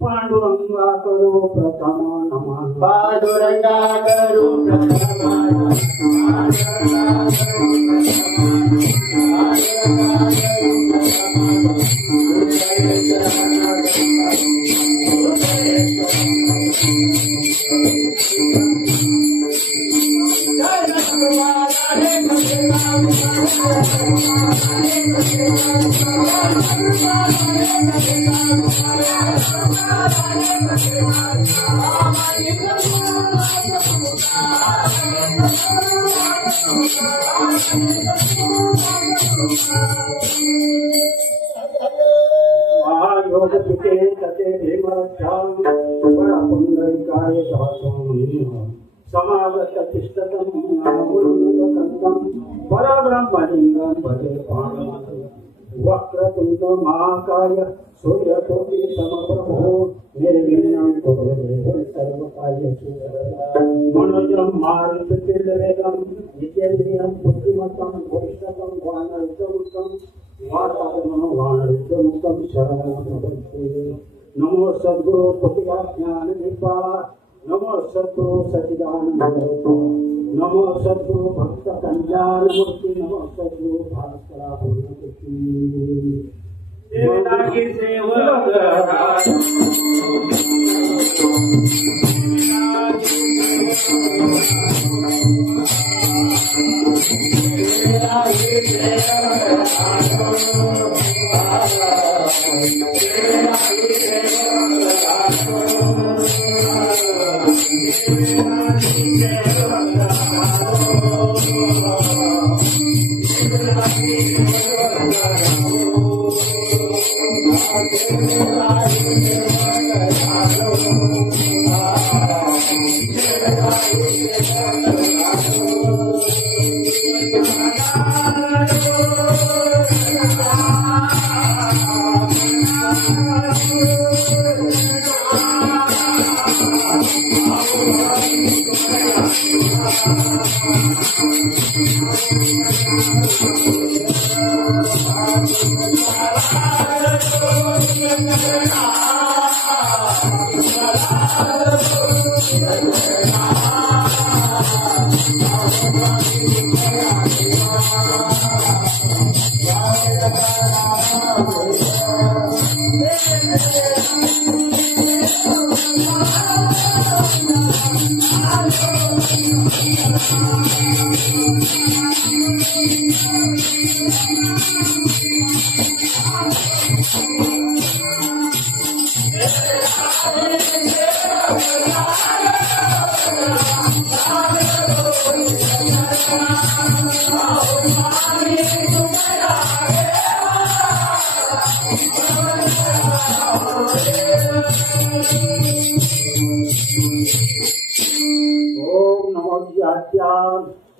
पांडुरंगा करो प्रथम नमः पांडुरंगा करो प्रथम वक्रतुंड महाकाय सूर्यकोटि समप्रभो निर्विघ्नं कुरु सर्वकार्येषु मनोजं मारुततुल्यवेगं जितेन्द्रियं बुद्धिमतं वरिष्ठं वानरयुतं वानरयुतं शरणं प्रपद्ये। नमो सद्गुरु ज्ञान दीपा, नमो सद्गुरु सच्चिदानंद, नमो सद्गुरु भक्त कल्याण मूर्ति, नमो सद्गुरु भास्करा पूर्णमूर्ति। लागे सेवक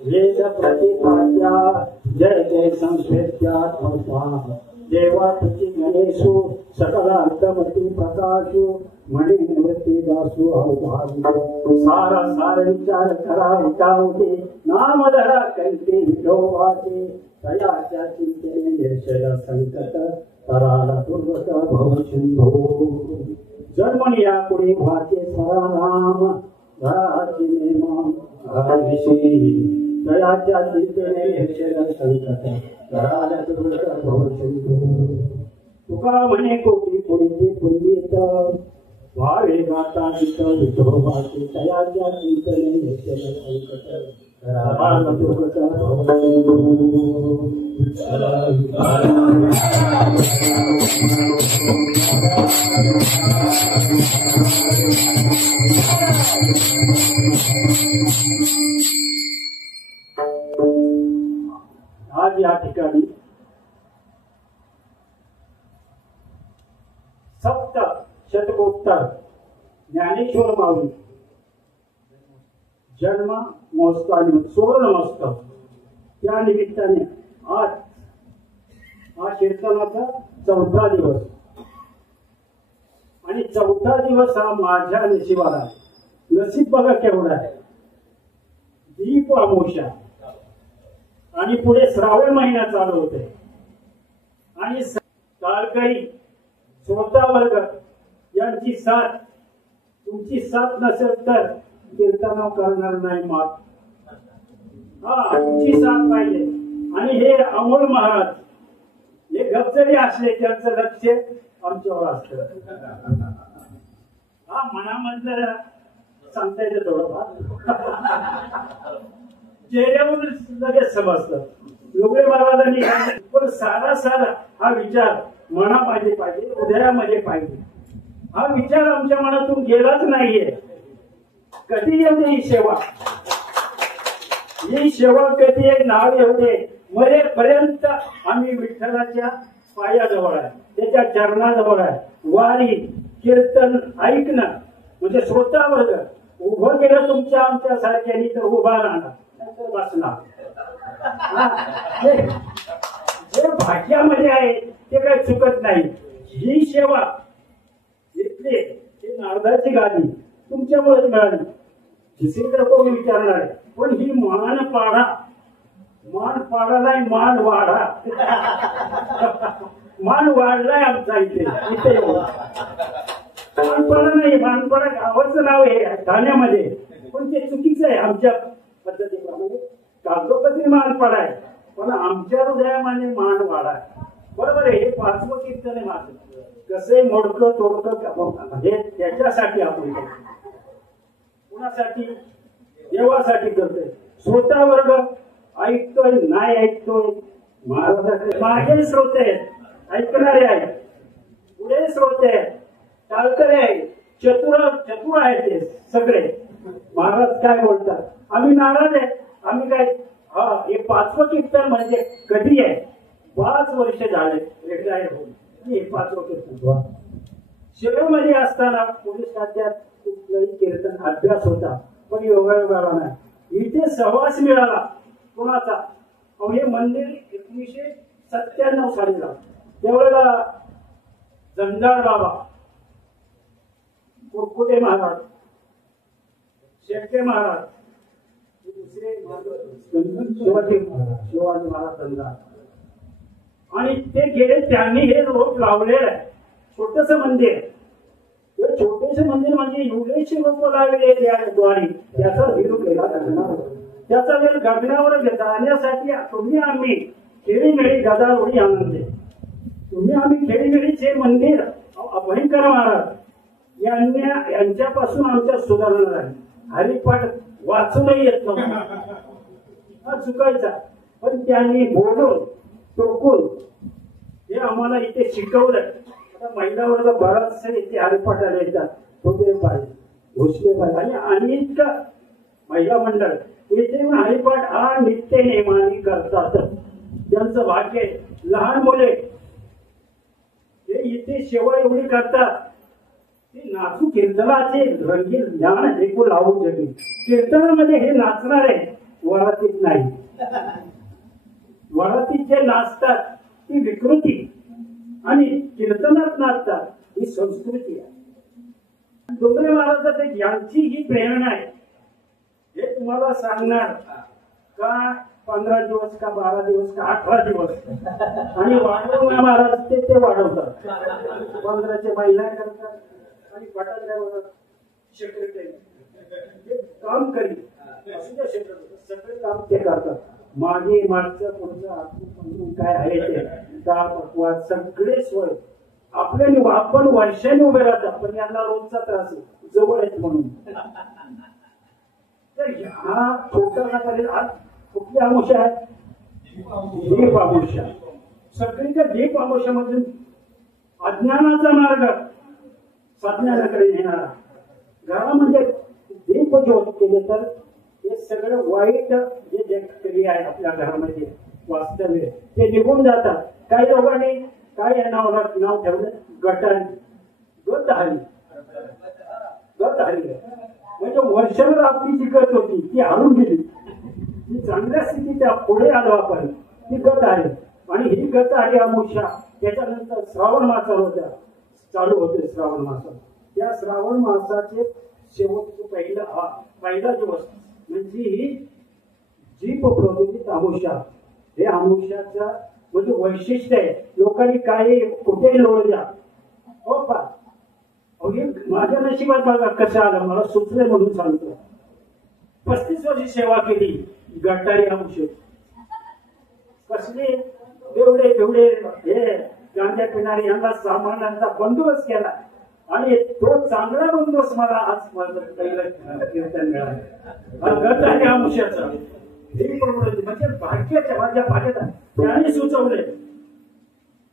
वेद प्रतिपाद्या जय जय संस्कृत्या देवा तुझी गणेशु सकल अंतमती प्रकाशु मणि निवृत्ती दासु अवभावी सारा सार विचार करा विचारते नाम धरा कंठी विठोबाचे तयाच्या चिंतेने निर्शय संकट तराला दुर्गत भवसिंधो जन्मनिया पुढे भाचे स्वरा राम धराची नेम दयाच्या चिंतेने निर्शय संकट तराला दुर्गत भवसिंधो तुका म्हणे कोटी पुढे पुंजित वारे गाता गीत विठोबाचे तयाच्या चिंतेने निर्शय संकट तराला दुर्गत भवसिंधो आज या ठिकाणी सप्त शतकोत्तर ज्ञानेश्वर माऊली जन्म महोत्सव सुवर्ण महोत्सव त्या निमित्ताने आज हा कीर्तनाचा 4था दिवस आणि 4था दिवस हा माझ्या नशिबाला नशीब बघा केवढा आहे. दीप अमावस्या आणि पुढे श्रावण महिना चालू होते आणि काळकरी श्रोता वर्ग यांची साथ तुमची साथ नसेल तर कीर्तन करणार नाही मात. तुमची साथ पाहिजे. आणि हे अमोल महाराज हे गपचरी असले त्यांचं लक्ष आमच्यावर असतं. मनामधलं सांगता येतं थोडंफार चेहऱ्यावर लगेच समजतं. लोकळे महाराजांनी पण साधा साधा हा विचार मनामध्ये पाहिजे हृदयामध्ये पाहिजे. हा विचार आमच्या मनातून गेलाच नाहीये. कधी येऊ दे ही सेवा कधी एक नाव येऊ दे मरेपर्यंत आम्ही विठ्ठलाच्या पायाजवळ आहे त्याच्या चरणाजवळ आहे. वारी कीर्तन ऐकणं म्हणजे श्रोता वर्ग उभं केलं तुमच्या आमच्या सारख्यानी तर उभा राहणार बसणार. जे भाग्यामध्ये आहे ते काही चुकत नाही. ही सेवा इथली नारदाची गादी तुमच्यामुळेच मिळाली. दुसरीकडे कोण विचारणार आहे. पण ही मान पाडा नाही मान वाढा. मान वाढलाय आमचा इथे मानपाडा नाही. मानपाडा गावाचं नाव आहे ठाण्यामध्ये पण ते चुकीचं आहे. आमच्या पद्धतीप्रमाणे कागदोपत्री मानपाडा आहे पण आमच्या हृदयामध्ये मान वाढा. बरोबर आहे, हे पाचवं कीर्तन आहे माझं. कसे मोडकं तोडकं म्हणजे त्याच्यासाठी आपण करतो, कुणासाठी? देवासाठी करतोय. स्वतः वर्ग ऐकतोय नाही ऐकतोय महाराजांकडे मागे श्रोते आहेत, ऐकणारे आहेत, पुढे श्रोते आहेत, टाळकरे आहेत, चतुर आहेत ते सगळे. महाराज काय बोलतात, आम्ही नाराज आहे, आम्ही काय. हा, हे पाचवं कीर्तन म्हणजे कधी आहे? 5 वर्ष झाले रिटायर होऊन. हे पाचवं कीर्तन. शिरोमध्ये असताना पोलीस खात्यात कुठलंही कीर्तन अभ्यास होता, पण योगायोगाला नाही. इथे सहवास मिळाला कोणाचा? हे मंदिर 1997 सालीला. त्यावेळेला जंजाळ बाबा, कुरकुटे महाराज, शेट्टे महाराज, दुसरे शिवाजी महाराज जंजाळ, आणि ते गेले. त्यांनी हे रोप लावलेलं आहे. छोटस मंदिर, हे छोटेसे मंदिर म्हणजे एवढेशी रोप लावले द्वारी. त्याचा विरोध केला गगनावर. त्याचा वेळ गगनावर जाण्यासाठी तुम्ही आम्ही खेळीमेळी गदारोळी आनंद, तुम्ही आम्ही खेळीमेळीचे मंदिर भयंकर महाराज यांच्यापासून आमच्या सुधारणा झाली. हरिपाठ वाचूनही येत नव्हता, चुकायचा. पण त्यांनी बोलून टोकून हे आम्हाला इथे शिकवलं. आता महिला वर्ग बराचसे इथे हरिपाठाला येतात. होते पाहिजे, घोषले पाहिजे, आणि अनेक महिला मंडळ इथे येऊन हरिपाठ हा नित्य नेमाने करतात. त्यांचं भाग्य. लहान मुले हे इथे सेवा एवढी करतात, ते नाचू कीर्तनाचे रंगील ज्ञान ऐकून लावून जगी. कीर्तनामध्ये हे नाचणारे वरातीत नाही. वरातीत जे नाचतात ती विकृती, आणि कीर्तनात नाचतात ही संस्कृती आहे. डोंगरे महाराज यांची ही प्रेरणा आहे. हे तुम्हाला सांगणार का 15 दिवस का 12 दिवस का 18 दिवस, आणि वाढवून महाराज ते वाढवतात. 15चे महिला करतात आणि पटाला सेक्रेटरी काम करीत सगळे काम ते करतात. मागे मागचं पुढचं आतून काय आहे ते डाळ पकवान सगळे सोय आपल्या. आपण वर्षाने उभे राहतात, पण यांना रोजचा त्रास आहे, जवळ आहेत म्हणून. तर हा छोटासा करेल. आज कुठली अमावस्या आहे? दीप अमावस्या. सगळीच्या दीप अमावस्यामधून अज्ञानाचा मार्ग सज्ञानाकडे नेणारा. घरामध्ये दीप ज्योत केले तर हे सगळं वाईट जे क्रिया आहे आपल्या घरामध्ये वास्तव्य ते निघून जातात. काही लोकांनी काय नाव ठेवलं? गटारी. गट हरी. गट हरी म्हणजे वर्षभर आपली जी गत होती ती हरून गेली. ती चांगल्या स्थितीच्या पुढे आलो आपण, ती गत आहे. आणि ही गत आहे अमावस्या. त्याच्यानंतर श्रावण मास चालू होते. श्रावण मास, त्या श्रावण मासाचे शेवटचा पहिला दिवस म्हणजे ही जीप प्रबोधित अमावस्या. हे अमावस्याचं म्हणजे वैशिष्ट्य आहे. लोकांनी काय कुठेही लोळ द्या. हो पा, माझ्या नशिबात बघा कसं आलं, मला सुचले म्हणून सांगतो. 35 वर्षी सेवा केली गटारी अमावस्येत. कसले एवढे हे गांजा पिणारे यांना सामान्यांचा बंदोबस्त केला, आणि तो चांगला बंदोबस्त मला आज माझं पहिलं कीर्तन मिळालं. गटारी अमावस्याचं म्हणजे भाग्याच्या माझ्या भाग्यात त्याने सुचवले.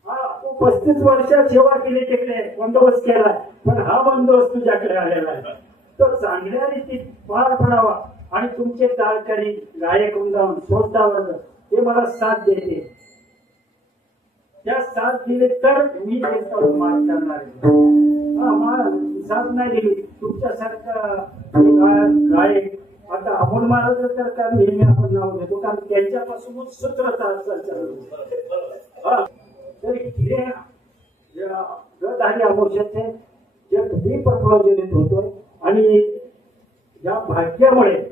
हा, तू 35 वर्षात सेवा केली, तिकडे बंदोबस्त केला, पण हा बंदोबस्त तुझ्याकडे आलेला आहे. तो चांगल्या रीतीत पार पडावा. आणि तुमचे टाळकरी गायक वृंदावन श्रोता वर्ग ते मला साथ देते. त्या साथ दिले तर मी मान करणार आहे. साथ नाही दिली तुमच्यासारखं गायक आता आपण महाराज तर का नेहमी आपण नाव घेतो, कारण त्यांच्यापासूनच सूत्र चालू. तर हे गत आणि अमोशाचे जे दीप प्रज्वलित होतो, आणि या भाग्यामुळे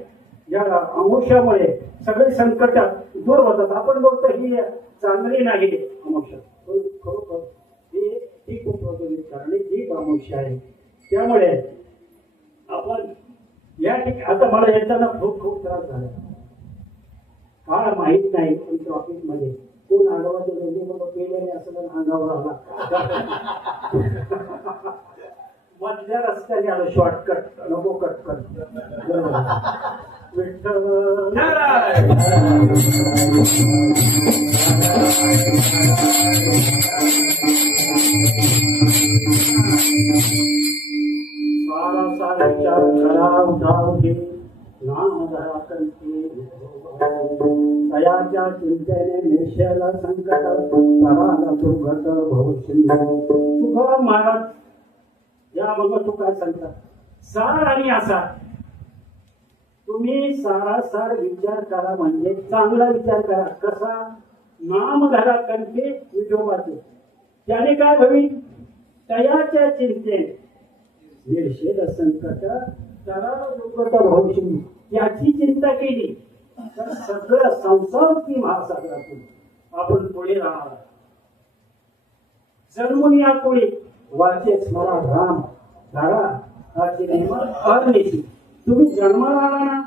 या अमोशामुळे सगळे संकट दूर होतात. आपण बोलतो ही चांगली नाही अमोशा, खरोखर ही दीप प्रज्वलित करणे दीप अमोशा आहे. त्यामुळे आपण या ठिकाणी आता मला येताना खूप त्रास झाला. काय माहित नाही पण ट्रॉफिक मध्ये कोण आडवाचे वेगळे बाबा पेल्याने असं अंगावर आला मधल्या रस्त्याने आलो शॉर्टकट नको कटकट विठ्ठल सारा सारा विचार खरा उठाव घे नाम धरा करते दयाच्या चिंतेने निश्चयाला संकट तराला दुर्घट भविष्य तुकाराम महाराज या मग तू काय सांगतात सार आणि आसार तुम्ही सारासार विचार करा म्हणजे चांगला विचार करा कसा नाम धरा कंठे विठोबाचे त्याने काय होईल तयाच्या चिंतेने निर्षेध संकट तराला दुर्घट भविष्य त्याची चिंता केली तर सगळं संसाराची महासागरातून आपण पुढे राहणार जन्मून या पुढे वाचे स्मरा राम धारा हाची नेम अनिशी तुम्ही जन्माला आला ना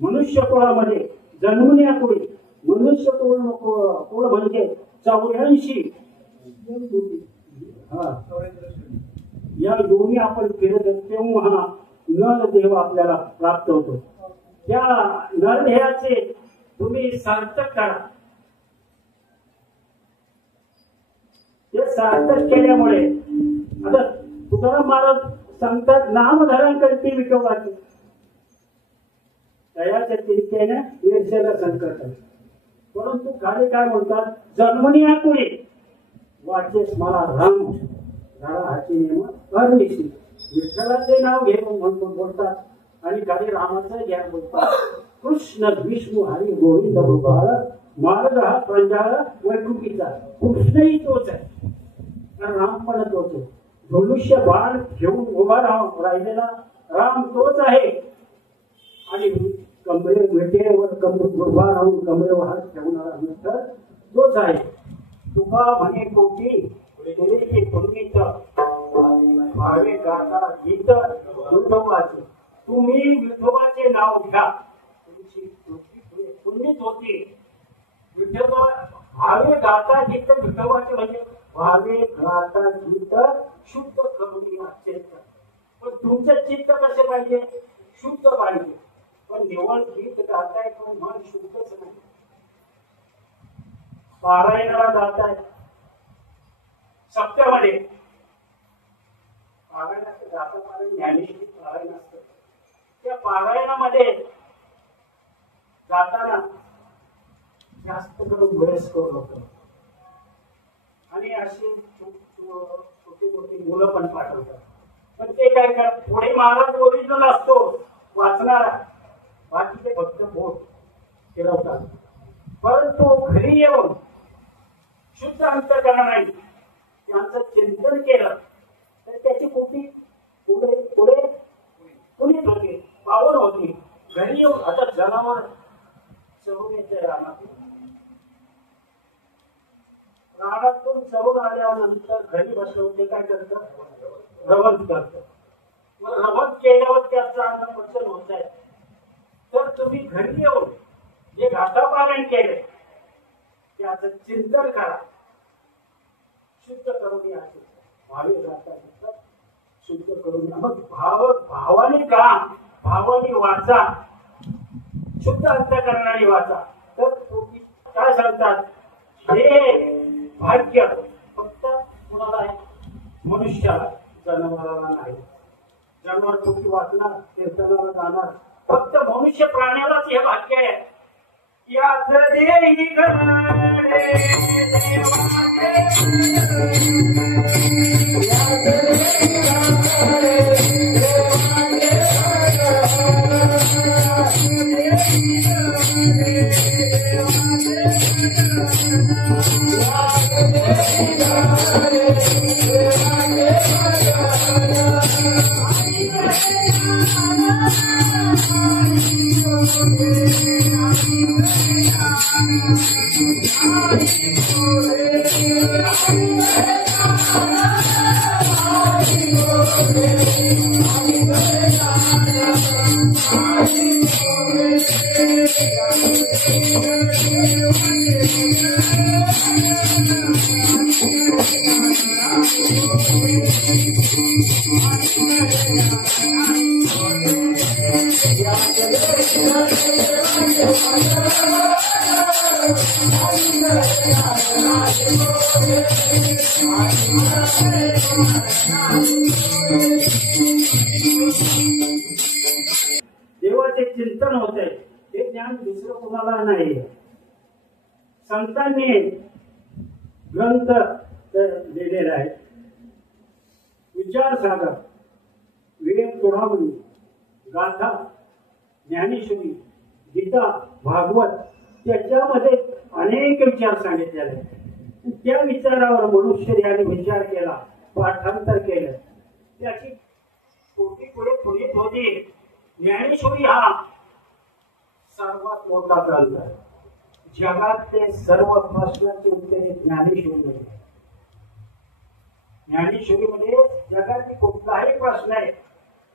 मनुष्य कुळामध्ये जन्मून या पुढे मनुष्य कुळ म्हणजे 84 या दोन्ही आपण फिरत तेव्हा नरदेह आपल्याला प्राप्त होतो त्या नरदेहाचे तुम्ही सार्थक करा ते सार्थक केल्यामुळे आता तुकाराम महाराज सांगतात नामधारण करते विठोबाची तयाच्या चिंतेने निर्षेध संकट परंतु खाली काय म्हणतात जन्मनी आकुळे वाचे स्मरा राम झाडा हाची नेम अनिशी विठ्ठलाचे नाव घे म्हणून बोलतात आणि खाली रामाचं ज्ञान बोलतात कृष्ण विष्णू हरी गोविंद गोपाळ मार्ग हा प्रंजाळ वैकुंठीचा कृष्णही तोच आहे आणि राम पण तोच आहे धनुष्य बाण घेऊन उभा राहिलेला राम तोच आहे आणि कमरे वेटेवर उभा राहून कमरेवर हात ठेवणारा विठ्ठल तोच आहे तुका म्हणे कोटी भावे गाता गीत विठोबाचे तुम्ही विठोबाचे नाव घ्या तुमची पुण्यच होती विठोबा भावे गाता गीत विठोबाचे म्हणजे भावे गाता गीत शुद्ध करून चित्त पण तुमचं चित्त कसे पाहिजे शुद्ध पाहिजे पण निवड गीत गाताय पण मन शुद्धच नाही पारायणाला जाताय सप्त्यामध्ये पारायणाचं जाता पारायण ज्ञानेश्वरी पारायण असतं त्या पारायणामध्ये जाताना जास्त करून वयस्कर लोक आणि अशी छोटी मोठी मुलं पण पाठवतात पण ते काय करतात पुढे महाराज ओरिजिनल असतो वाचणारा बाकीचे फक्त बोट फिरवतात परंतु घरी येऊन शुद्ध अंतःकरण नाही त्यांचं चिंतन केलं तर त्याची कुठे पुढे पुढे पुढीच होती पावन होती घरी येऊन आता जनावर चरून येते रानातून चरून आल्यानंतर घरी बसवून ते काय करतं रवंत करतं मग रवंत केल्यावर त्याचं अन्न पचन होत आहे तर तुम्ही घरी येऊन जे घाटापारायण केले त्याचं चिंतन करा शुद्ध करून या भावे घाटा शुद्ध करून या मग भावाने काम भावाने वाचा शुद्ध अंत करणारी वाचा तर तुम्ही काय सांगतात हे भाग्य फक्त कुणाला आहे मनुष्याला जनावराला नाही जनावर तुम्ही वाचणार कीर्तनाला जाणार फक्त मनुष्य प्राण्यालाच हे भाग्य आहे याच देही Thank you. देवाचे चिंतन होते हे ज्ञान दुसरं कोणाला नाही. संतांनी ग्रंथ लिहिलेला आहे. विचार सागर, विवेक चोडामणी, गाथा, ज्ञानेश्वरी, गीता, भागवत त्याच्यामध्ये अनेक विचार सांगितलेले आहेत. त्या विचारावर मनुष्य विचार केला, पाठांतर केलं, त्याची कोटी पुढे फुलीत होती. ज्ञानेश्वरी हा सर्वात मोठा ग्रंथ आहे. जगातले सर्व प्रश्नांची उत्तरे ज्ञानेश्वरीमध्ये. ज्ञानेश्वरीमध्ये जगातले कुठलाही प्रश्न आहे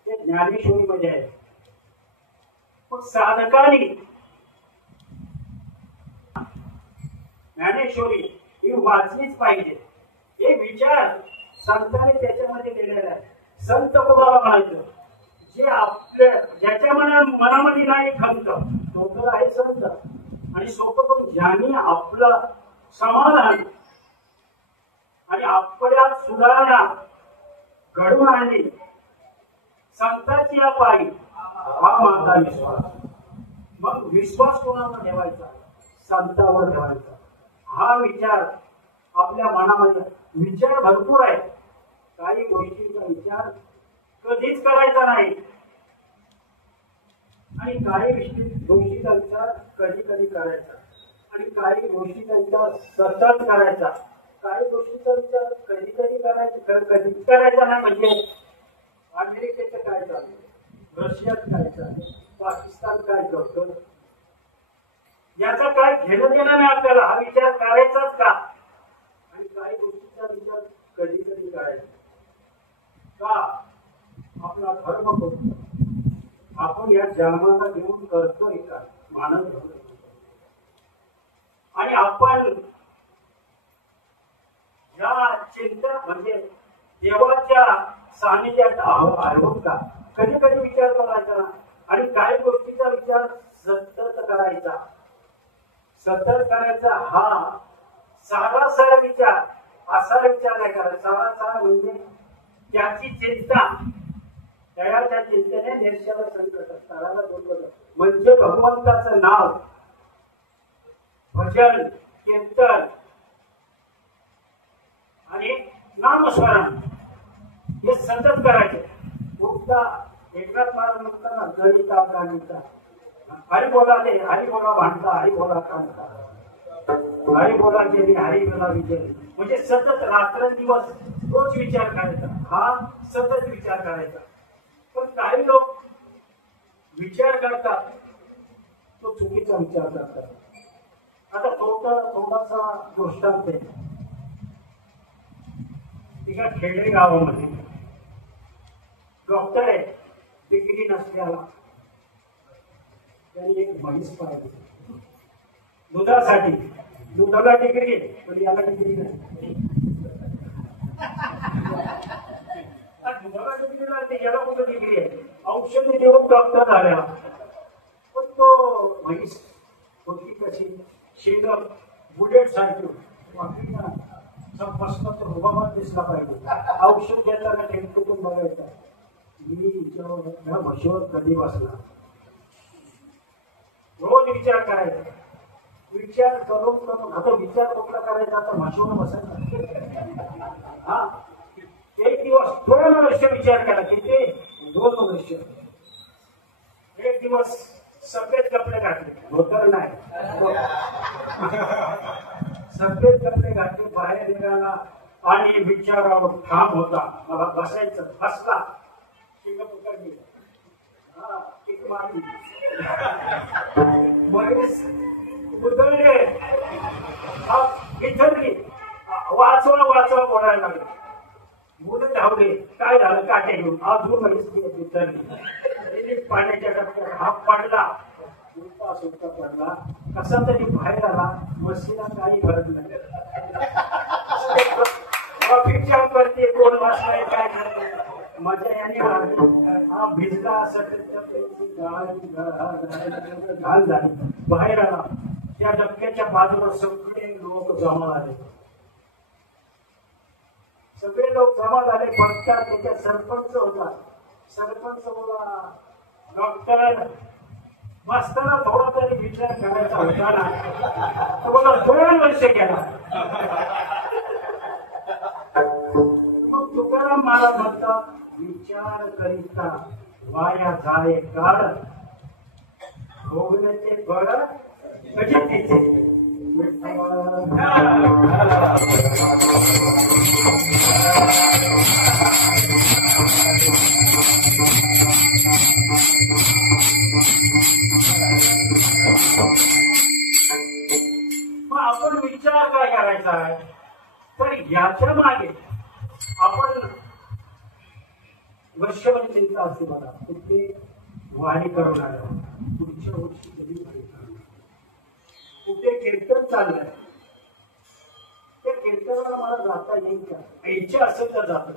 ते ज्ञानेश्वरीमध्ये आहे. पण साधकांनी ज्ञानेश्वरी ही वाचलीच पाहिजे. हे विचार संतांनी त्याच्यामध्ये दिलेला आहे. संत कोणाला म्हणायचं? जे आपल्या ज्याच्या मनामध्ये नाही खंत तो तर आहे संत. आणि सोपं करून ज्यांनी आपलं समाधान आणि आपल्यात सुधारणा घडवून आणली संतांची या पायी, हा माझा विश्वास. मग विश्वास कोणावर ठेवायचा? संतांवर ठेवायचा. हा विचार आपल्या मनामध्ये, विचार भरपूर आहे, काही गोष्टींचा विचार कधीच करायचा नाही आणि काही गोष्टीचा विचार कधी कधी करायचा आणि काही गोष्टीचा विचार सतत करायचा. काही गोष्टीचा विचार कधी कधी करायचा, कधीच करायचा नाही. म्हणजे अमेरिकेचं काय चालू, रशियात काय चालू, पाकिस्तान काय करतं, याचा काय घेणं देणं नाही आपल्याला. हा विचार करायचाच का? आणि काही गोष्टीचा विचार कधी कधी करायचा का? आपला धर्म करतो, आपण या जन्माला घेऊन करतोय का? मानव आणि आपण या चिंतन म्हणजे देवाच्या सानिध्यात आहोत का? कधी कधी विचार करायचा आणि काही गोष्टीचा विचार सतत करायचा. सतत करायचा हा सारासार विचार, असा विचार नाही करायचा. सारासार म्हणजे त्याची चिंता, त्या चिंतेने निर्षाला संकट ताराला बोलवलं. म्हणजे भगवंताचं नाव, भजन, कीर्तन आणि नामस्मरण हे सतत करायचे. खूपदा एकनाथ महाराज म्हणताना गणिता कानिता, हरी बोला दे, हरी बोला भांडता, हरी बोला कांता, हरी बोला गेली, हरी बोला विजय. म्हणजे सतत रात्रंदिवस तोच विचार करायचा, हा सतत विचार करायचा. पण काही लोक विचार करतात तो चुकीचा विचार करतात. आता थोडासा दृष्टांत आहे. एका खेडे गावामध्ये डॉक्टर आहे, डिग्री नसल्याला त्यांनी एक म्हैस पाहिली दुधासाठी. दुधाला डिग्री पण याला डिग्री नाही. दुधाला डिग्री नाही, याला कुठं डिग्री आहे? औषध देऊन डॉक्टर झाला. पण तो म्हैस होती कशी, शेंगर बुलेट सारखी, तर रुबाबात दिसला पाहिजे. औषध देताना टेम्पोतून बघायचा, मी या म्हशीवर कधी बसला. रोज विचार करायचा. विचार करून आता विचार कुठला करायचा? आता म्हशीवर बसायचा. हा, एक दिवस 2 वर्ष विचार करा. किती? 2 वर्ष. एक दिवस सफेद कपडे घातले, धोतर नाही, सफेद कपडे घातले, बाहेर निघाला आणि विचारावर ठाम होता. मला बसायचं. बसला, शिंग पकडली, हा किक मारली, म्हैस उधळले, इथरली, वाचवा वाचवा बोलायला लागले. मुलं धावले. काय झालं? काटे घेऊन अजून म्हैस उतरली. पाण्याच्या डबक्यात हात पडला, उलटा सुलटा पडला, कसा तरी बाहेर आला. म्हशीला काही फरक नाही. विचार करते कोण वाचलाय काय करते, मजा याने हा भिजला घाल झाली. बाहेर आला, त्या डबक्याच्या बाजूला सगळे लोक जमा आले. सगळे लोक जमा झाले. पक्षात त्याच्या सरपंच होता. सरपंच बोला, डॉक्टर मास्ताना थोडा तरी विचार करायचा होता ना. तो बोला 2 वर्ष गेला. मग तुकाराम मला म्हणतात, विचार करिता वाया जाय काळ, भोगण्याचे बळ फजितीचे. आपण विचार काय करायचा आहे, तर याच्या मागे आपण वर्षभर चिंता असते बघा. कुठे वारी करून आलं, पुढच्या वर्षी कधी वारी करणार, कुठे कीर्तन चाललंय, त्या कीर्तनाला मला जाता येईल का, इच्छा असेल तर जात,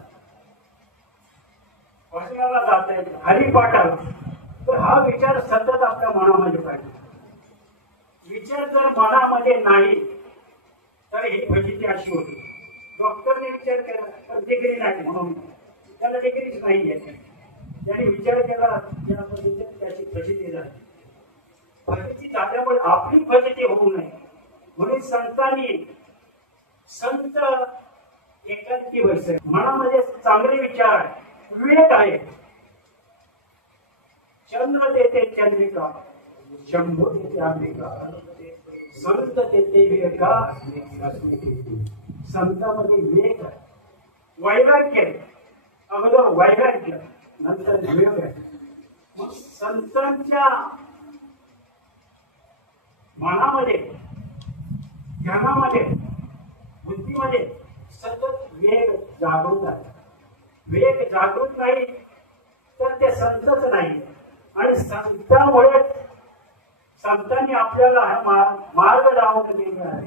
भजनाला जाता येईल, हरिपाठाला. तर हा विचार सतत आपल्या मनामध्ये पाहिजे. विचार जर मनामध्ये नाही तर ही फजिती अशी होती. डॉक्टरने विचार केला पण डिग्री नाही म्हणून त्याला डिग्रीच नाही आहे. त्याने विचार केला त्या पद्धतीने त्याची फजिती झाली. फजिती झाल्यामुळे आपली फजिती होऊ नये म्हणून संतांनी संत एकांती बसले. मनामध्ये चांगले विचार, विवेक आहे. चंद्र देते चंद्रिका, शंभू देते अंबिका, संत देते विवेका. संतांमध्ये विवेक आहे, वैराग्य, अगोदर वैराग्य नंतर विवेक आहे. मग संतांच्या मनामध्ये, ध्यानामध्ये, बुद्धीमध्ये सतत वेग जागृत आहे. वेग जागृत नाही तर ते संतच नाही. आणि संतांमुळे संतांनी आपल्याला हा मार्ग लावून दिला आहे.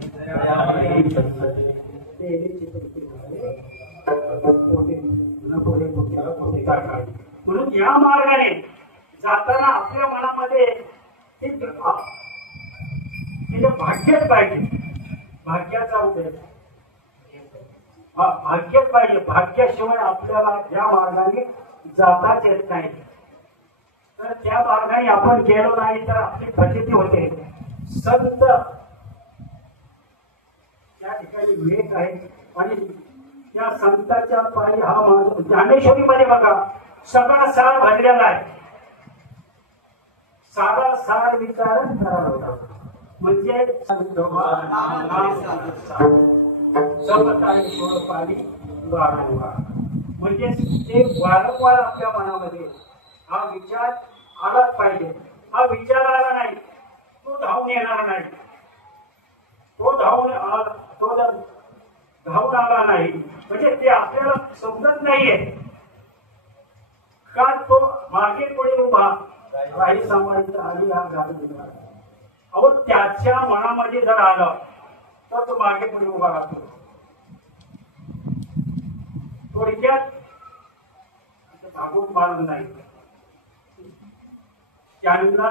म्हणून या मार्गाने जाताना आपल्या मनामध्ये भाग्यच पाहिजे. भाग्याचा उदय, भाग्यच पाहिजे. भाग्याशिवाय आपल्याला या मार्गाने जाताच येत नाही. तर त्या मार्गाने आपण गेलो नाही तर आपली फजिती होते. संत त्या ठिकाणी विवेक आहे आणि त्या संतांच्या पायी हा मार्ग. ज्ञानेश्वरी मध्ये बघा सगळा सार भरलेला आहे. सारा सार विचार करावा म्हणजे म्हणजे ते वारंवार आपल्या मनामध्ये हा विचार आलाच पाहिजे. हा विचार आला नाही तो धावून येणार नाही. तो धावून आला नाही म्हणजे ते आपल्याला समजत नाहीये का तो मागे पुढे उभा राही सांभाळायचा आधी हा घालून दिला. अहो त्याच्या मनामध्ये जर आलं तर तो मागे पुढे उभा राहतो. थोडक्यात भागून मारून नाही. त्यांना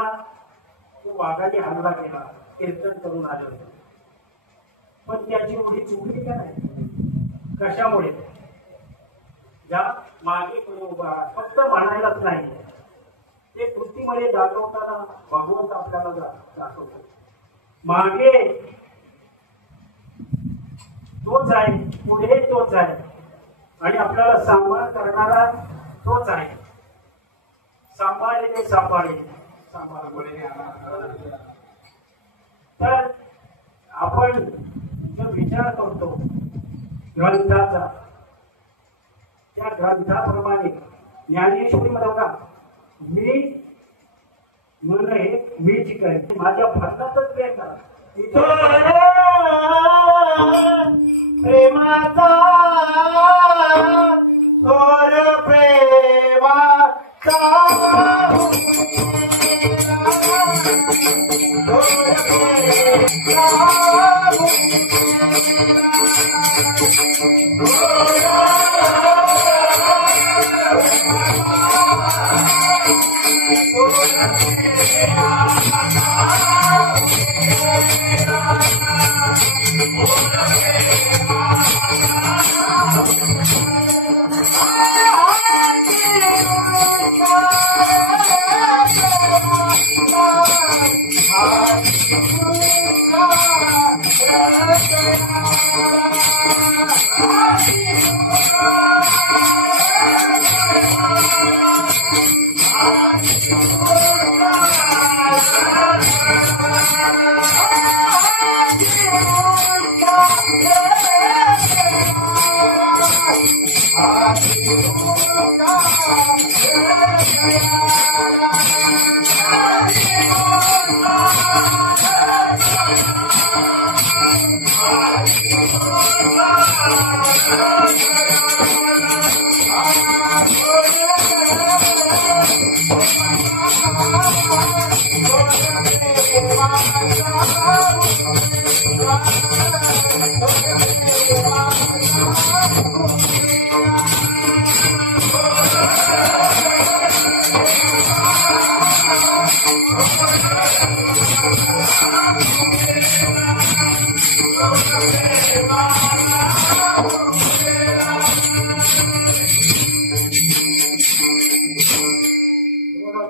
तो वाघाने हल्ला केला, कीर्तन करून आलं, पण त्याची उडी चुकली का नाही? कशामुळे? ज्या मागे पुढे उभा फक्त म्हणायलाच नाही, ते कृतीमध्ये दाखवताना भगवंत आपल्याला दाखवतो. मागे तोच आहे, पुढे तोच आहे आणि आपल्याला सांभाळ करणारा तोच आहे. सांभाळले तर आपण जो विचार करतो ग्रंथाचा, त्या ग्रंथाप्रमाणे ज्ञानेश्वरी मध्ये बघा, मी म्हणून हे मीच करेन, माझ्या भरतातच बेकार प्रेमाचा थोर प्रेमाचा Oh,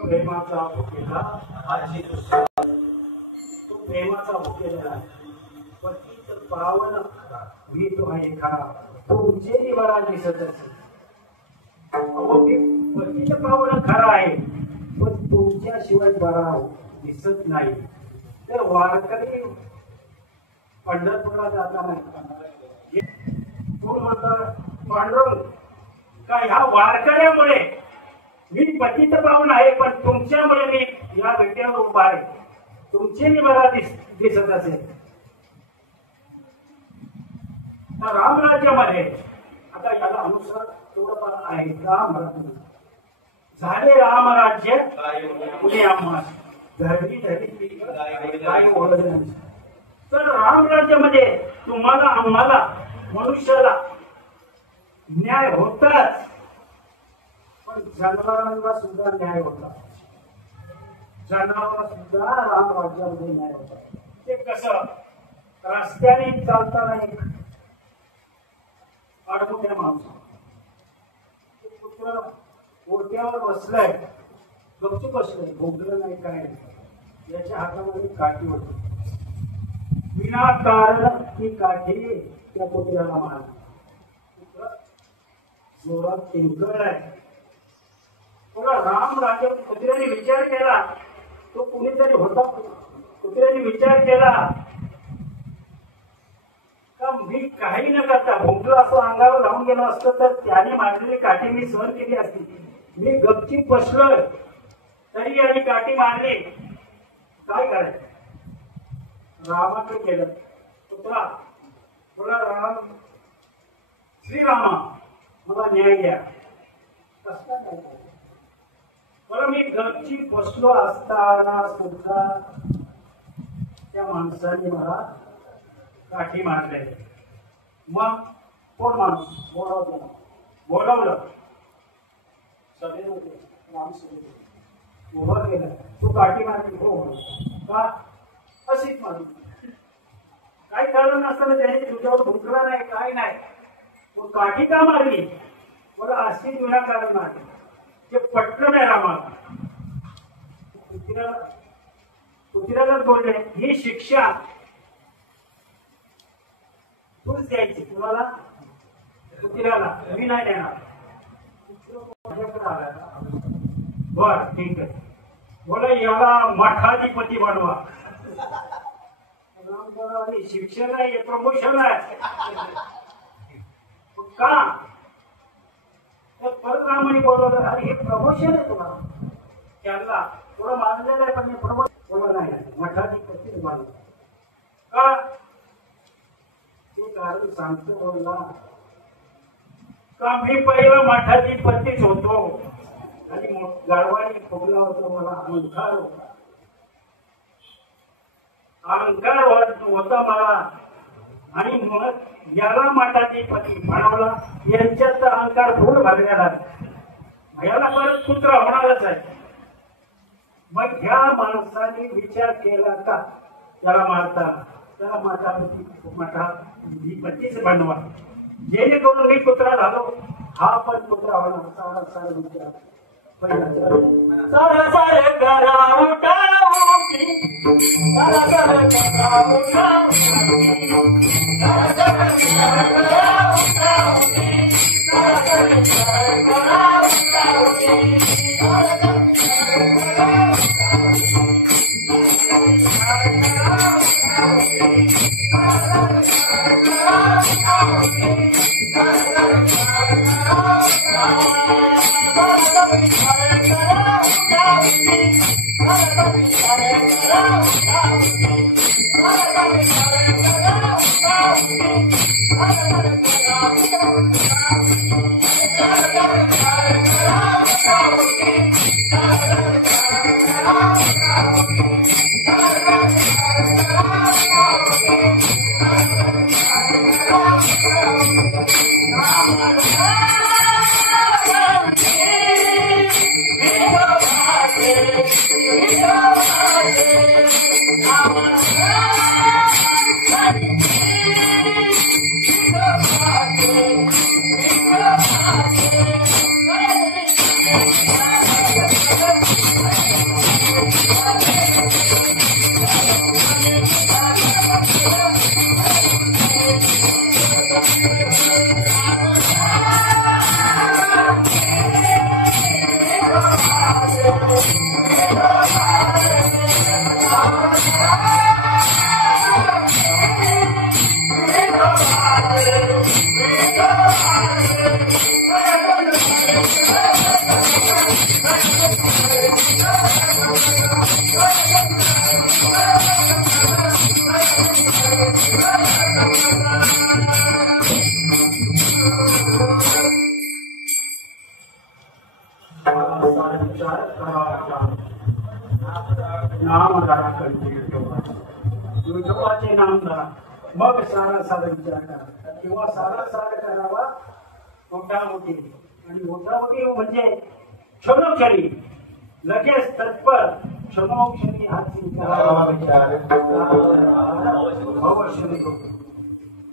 प्रेमाचा भुकेला आजी तो प्रेमाचा भुकेला पतित पावन मी तुम्हाला खरा तुमचे निवारा दिसत असेल. पतित पावन खरा आहे पण तुमच्याशिवाय बरा दिसत नाही. तर वारकरी पंढरपूरला जाताना कोण म्हणतात पांडुरंग का ह्या वारकऱ्यामुळे मी पतित पावन आहे पण तुमच्यामुळे मी या भेटीवर उभा आहे. तुमचे निवारा दिसत असेल. तर रामराज्यामध्ये आता याला अनुसार थोडंफार आहे. रामराज्य झाले रामराज्य पुणे आम्हा धरणी धरणी काय ओळख नाही. तर रामराज्यामध्ये तुम्हाला आम्हाला मनुष्याला न्याय होताच पण जनावरांना सुद्धा न्याय होता. जनावरांना सुद्धा रामराज्यामध्ये न्याय होता. ते कसं रस्त्याने चालताना एक आडमुठ्या माणूस कुत्र ओट्यावर बसलाय गपचूप बसलाय भोगलं नाही काय नाही. याच्या हातामध्ये काठी होती. विनाकारण ती काठी त्या कुत्र्याला मारली. कुत्र जोरात तिंकळलाय. थोडा राम राजा कुत्र्याने विचार केला. तो कुणीतरी होता. कुत्र्याने विचार केला का मी काही न करता भोंकलं असं अंगावर लावून गेलो असतं तर त्याने मारलेली काठी मी सहन केली असती. मी गपचीप बसलोय तरी याने काठी मारली. काय करायचं. रामाकडे केलं. कुत्रा थोडा राम श्रीरामा मला न्याय द्या. कसला न्याय मला मी गपची बसलो असताना सुद्धा त्या माणसाने मला काठी मारले. मग कोण माणूस बोलावलं सगळे होते. राम सगळे उभं केलं. तू काठी मारली हो का अशीच मारली. काही कारण नसताना त्याने तुझ्यावर भुंकला नाही काय नाही. पण काठी का मारली मला अशीच विनाकारण मारली. ते पटलं नाही रामाला. कुत्र्यालाच बोलले ही शिक्षा तूच द्यायची. कुणाला कुत्र्याला मी नाही देणार. बर ठीक आहे बोला याला मठाधिपती बनवा. शिक्षण आहे प्रमोशन आहे का. परत रामाने बोलवलं अरे हे प्रमोशन आहे तुम्हाला. त्यांना थोडं मानलेलं आहे पण प्रमोशन बोलवलं नाही. मठाधिपती बनवा का ते कारण सांगतो बोलला का मी पहिला मठाधिपतीच होतो आणि गाढवाने फुगला होतो. मला अहंकार होता. अहंकार होता मला आणि मग याला मठाधिपती बनवला. यांच्यात अहंकार फूड भरलेला याला परत पुत्र होणारच आहे. मग ह्या माणसाने विचार केला का त्याला मारता त्याला मठाधिपतीच बनवा जेणेकरून मी पुत्रा झालो हा पण पुत्र होणार. सारा सारा विचार सारा सारे करा उठाऊटी सारा सारे करा उठाऊटी सारा सारे करा उठाऊटी सारा सारे करा उठाऊटी सारा सारे नाम धरा कंठी विठोबाचे नाम धरा, मग सारा सारा विचार करा किंवा सारा सारा करावा मोठामोठी. आणि मोठामोठी म्हणजे क्षणोक्षणी लगेच तत्पर क्षणोक्षणी हाती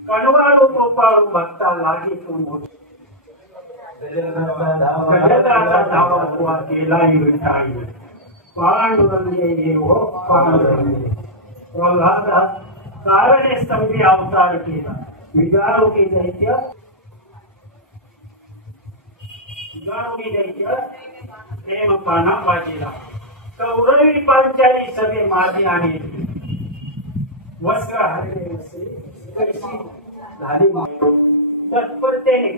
कणवाडू कृपाळू भक्ता लागे तो मोठा गजराचा धावा तुवा केलाही विठाई पांडुरंगे ये हो पांडुरंगे. प्रल्हादा कारणे स्तंभी अवतार केला विदारुकी दैत्य प्रेम पाना वाजेला. कौरवी पांचाली सभे माझी आहे वस्त्र हरले कैसी झाली तत्परतेने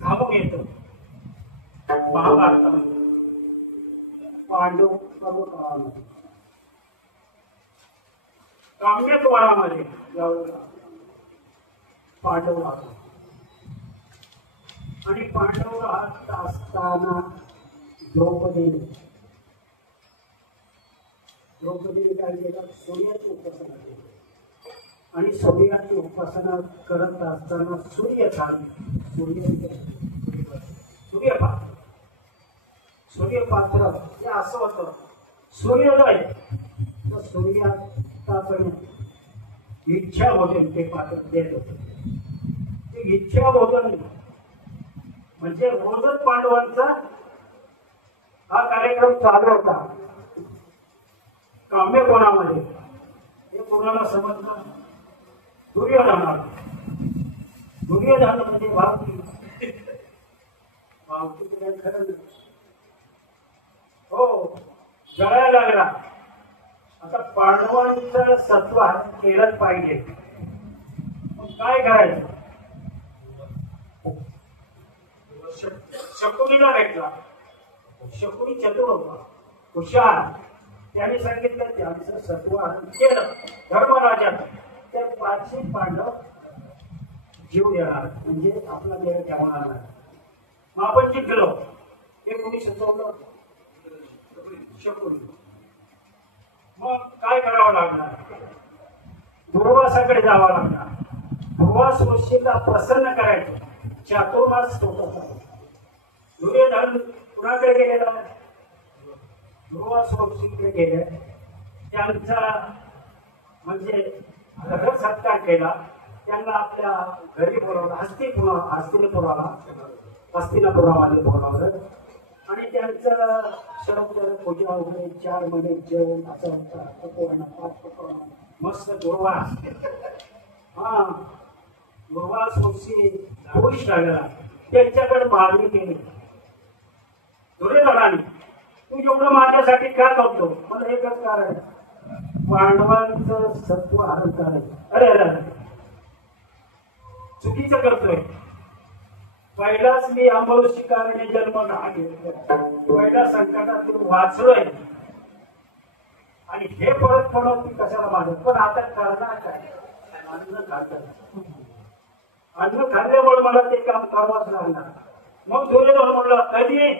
धावून येतो. महाभारतामध्ये पांडव पर्वकाळामध्ये काम्यक वनामध्ये पांडव राहतो. आणि पांडव राहत असताना द्रौपदीने काय केलं, सूर्याची उपासना केली. आणि सूर्याची उपासना करत असताना सूर्यपात्र हे असं होतं, सूर्योदय तर सूर्यापर्यंत इच्छा भोजन ते पात्र देत होते. ते इच्छा भोजन म्हणजे रोजच पांडवांचा हा कार्यक्रम चालू होता. काम्य कोणामध्ये हे कोणाला समजलं, दुर्योधन म्हणजे भावकी काही खरं नाही. हो, जळायला लागला. आता पांडवांचं सत्व केलंच पाहिजे. मग काय करायचं, शकुनीला भेटला. शकुनी चतुर होता, हुशार. त्याने सांगितलं त्यांचं सत्व केलं धर्मराजानं. त्या 500 पांडव जीव देणार म्हणजे आपला देह ठेवणार नाही. मग आपण जिंकलो. हे कोणी सुचवलं, शकुनी. मग काय करावं लागणार, दुर्वासाकडे जावं लागणार. दुर्वास ऋषीला प्रसन्न करायचं. चातुर्मास होता. दुर्योधन कुणाकडे गेलेला, दुर्वास ऋषीकडे गेले. त्यांचा म्हणजे घर सत्कार केला. त्यांना आपल्या घरी बोलावलं. हस्तिनापुरामध्ये बोलावलं. आणि त्यांचं सर्व पूजा वगैरे 4 महिने जेवण असं होतं. 5 मस्त दुर्वास. दुर्वास ऋषी खुश झालेला. त्यांच्याकडे मागणी केली, दुर्योधनाने तू एवढं माझ्यासाठी का करतो. मला एकच कारण, पांडवांचं सत्व हरण करायचं. अरे चुकीचं करतोय. पहिलाच मी अंबऋषिकाराने जन्म घेतला. पहिल्या संकटातून वाचलोय आणि हे परत मी कशाला मानत. पण आता करणार काय, अन्न खाल्ल्यामुळे मला ते काम करावंच लागणार. मग दुर्योधन म्हणलं कधी,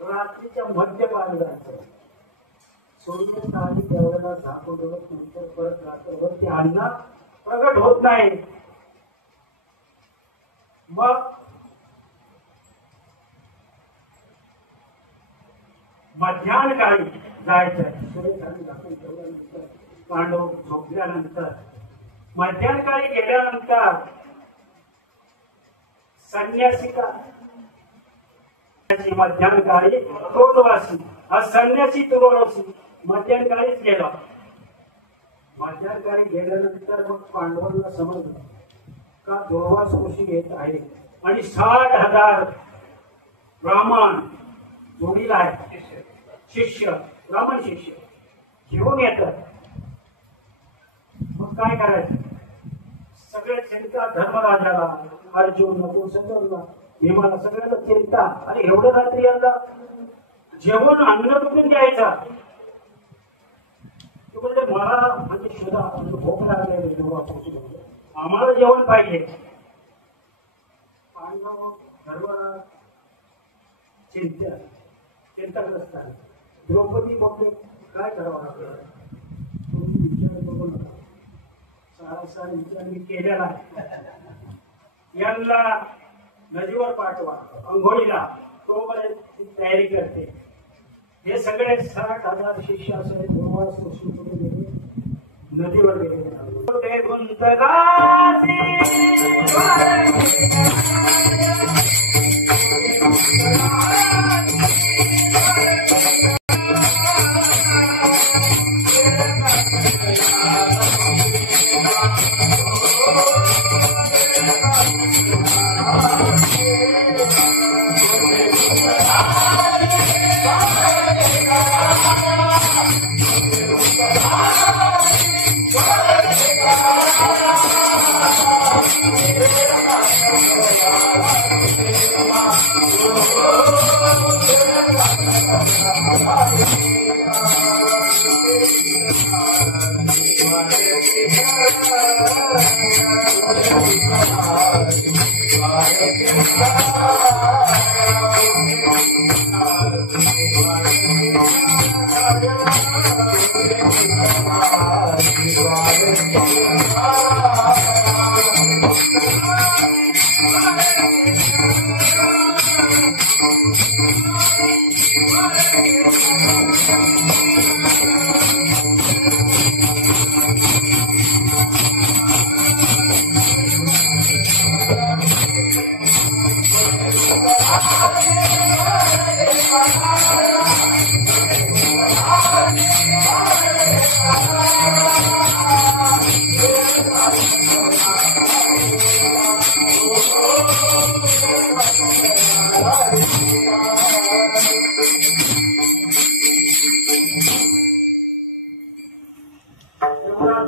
रात्रीच्या मध्यभागी जायचं. सूर्य आणि देवाला झाकून नंतर परत रात्रभर ते अन्न प्रगट होत नाही. मग मध्यान्ह काळी जायचं. सूर्यकाळी झाकून ठेवल्यानंतर पांडव झोपल्यानंतर मध्यान्ह काळी गेल्यानंतर संन्यासी का मध्यान्ह काळी तोडवासी हा संन्यासी तोडवासी मध्यान्ह काळीच गेला. मध्यान्ह काळी गेल्यानंतर मग पांडवांना समजलं का दुर्वास ऋषी येत आहे आणि 60,000 ब्राह्मण जोडीला आहे. शिष्य ब्राह्मण शिष्य घेऊन येतात. मग काय करायचं, सगळे चिंता धर्मराजाला, अर्जुन नको सगळ्यांना, भीमाला सगळ्यांना चिंता. आणि एवढं रात्री आता जेवण अन्न कुठून द्यायचा. म्हणजे मला म्हणजे सुद्धा भोग लागले, आम्हाला जेवण पाहिजे. पांडव धर्मराज चिंताग्रस्त आहे. द्रौपदी म्हटले काय करावं लागेल तुम्ही विचार करू नका सारासार विचार मी केलेला आहे यांना नदीवर पाठवा अंघोळीला तो तयारी करते हे सगळे 60,000 शिष्य असे नदीवर गेले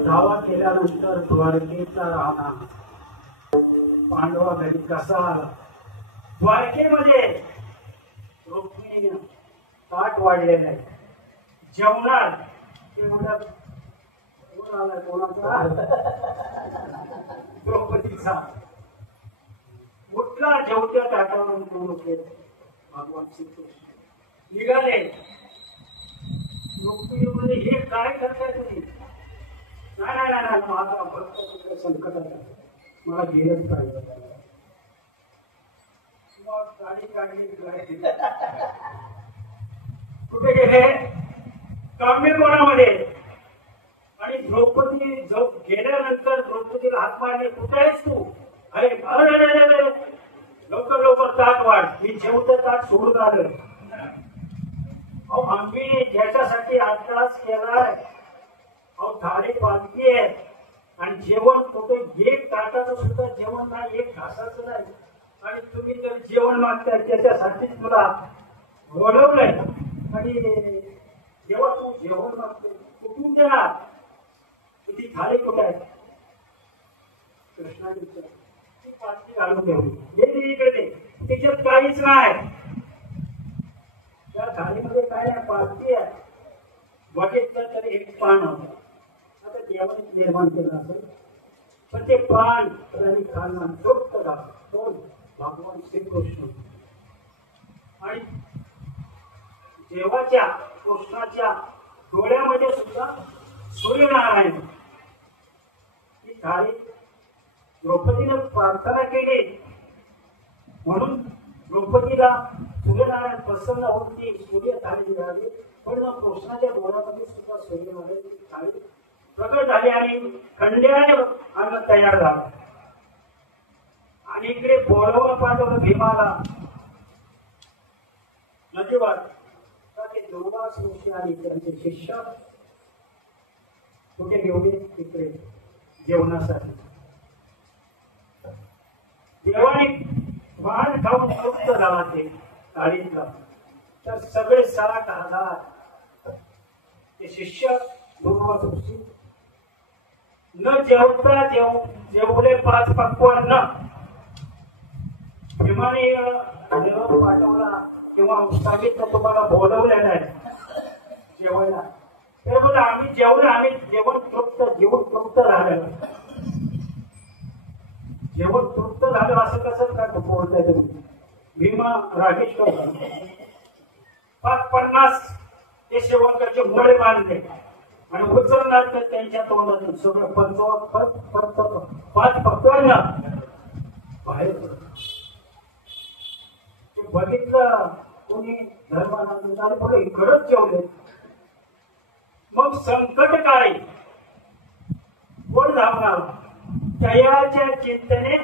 धावा केल्यानंतर द्वारकेचा राणा पांडवा घरी कसा आला द्वारकेमध्ये रुक्मिणीने ताट वाढलेलं आहे जेवणार ते म्हणतात कोण आलाय कोणाचा द्रौपदीचा कुठला जेवत्या ताटावरून भगवान श्रीकृष्ण निघाले रुक्मिणीमध्ये हे काय करताय तुम्ही नाही नाही नाही माझा भक्त संकट आहे मला गेलंच पाहिजे गाडी काढली कुठे गेले काम्य कोणामध्ये आणि द्रौपदी गेल्यानंतर द्रौपदीला हात मारले कुठे आहेस तू अरे अरे लवकर लवकर ताट वाढ मी जेवतं ताट सोडून आलं अहो आम्ही ज्याच्यासाठी अभ्यास केलाय अहो थाळी बाकी आहे आणि जेवण कुठे एक ताटाचं सुद्धा जेवण नाही एक घासाचं नाही आणि तुम्ही जर जेवण मागताय त्याच्यासाठी तुला बोलवलंय आणि जेव्हा तू जेवण मागतोय कुठून देणार तुझी थाळी कुठे आहे कृष्णाने ती पाठी घालून ठेवली हे इकडे त्याच्यात काहीच नाही त्या थाळीमध्ये काय आहे पाठी आहे बघितलं तरी एक पान होतं आता देवाने निर्माण केलं असेल पण ते पान आणि खाणं तृप्त तो भगवान श्रीकृष्ण आणि देवाच्या कृष्णाच्या डोळ्यामध्ये सुद्धा सूर्यनारायण ही थाळी द्रौपदीने प्रार्थना केली म्हणून द्रौपदीला सूर्यनारायण प्रसन्न होऊन ती सूर्य थाळी मिळाली पण कृष्णाच्या डोळ्यामध्ये सुद्धा सूर्यनारायण थाळी प्रकट झाली आणि खंड्याने अन्न तयार झालं आणि इकडे बोलवलं पाठवलं भीमाला नदीवर ते दुर्वास ऋषी आणि त्यांचे शिष्य कुठे घेऊन तिकडे जेवणासाठी देवाने वाण खाऊन तृप्त झाला ते काळीतला तर सगळे 60,000 ते शिष्य दुर्वास ऋषी न जेवता जेवले 5 पक्वान्न भीमाने देवाने पाठवला किंवा सांगितलं तुम्हाला बोलवलेलं आहे जेवायला ते बोला आम्ही जेवण आम्ही जेवण तृप्त राहिलं जेवण तृप्त झालं असं कसं काय बोलताय तुम्ही भीमा रागेश 50 ते सेवकाचे मोळे बांधले आणि उचलणार तर त्यांच्या तोंडातून सगळं पाच पकवांना बाहेर ते बघितलं कोणी धर्मानंद पुढे खरंच जेवले. मग संकट काय कोण धावणार दयाच्या चिंतने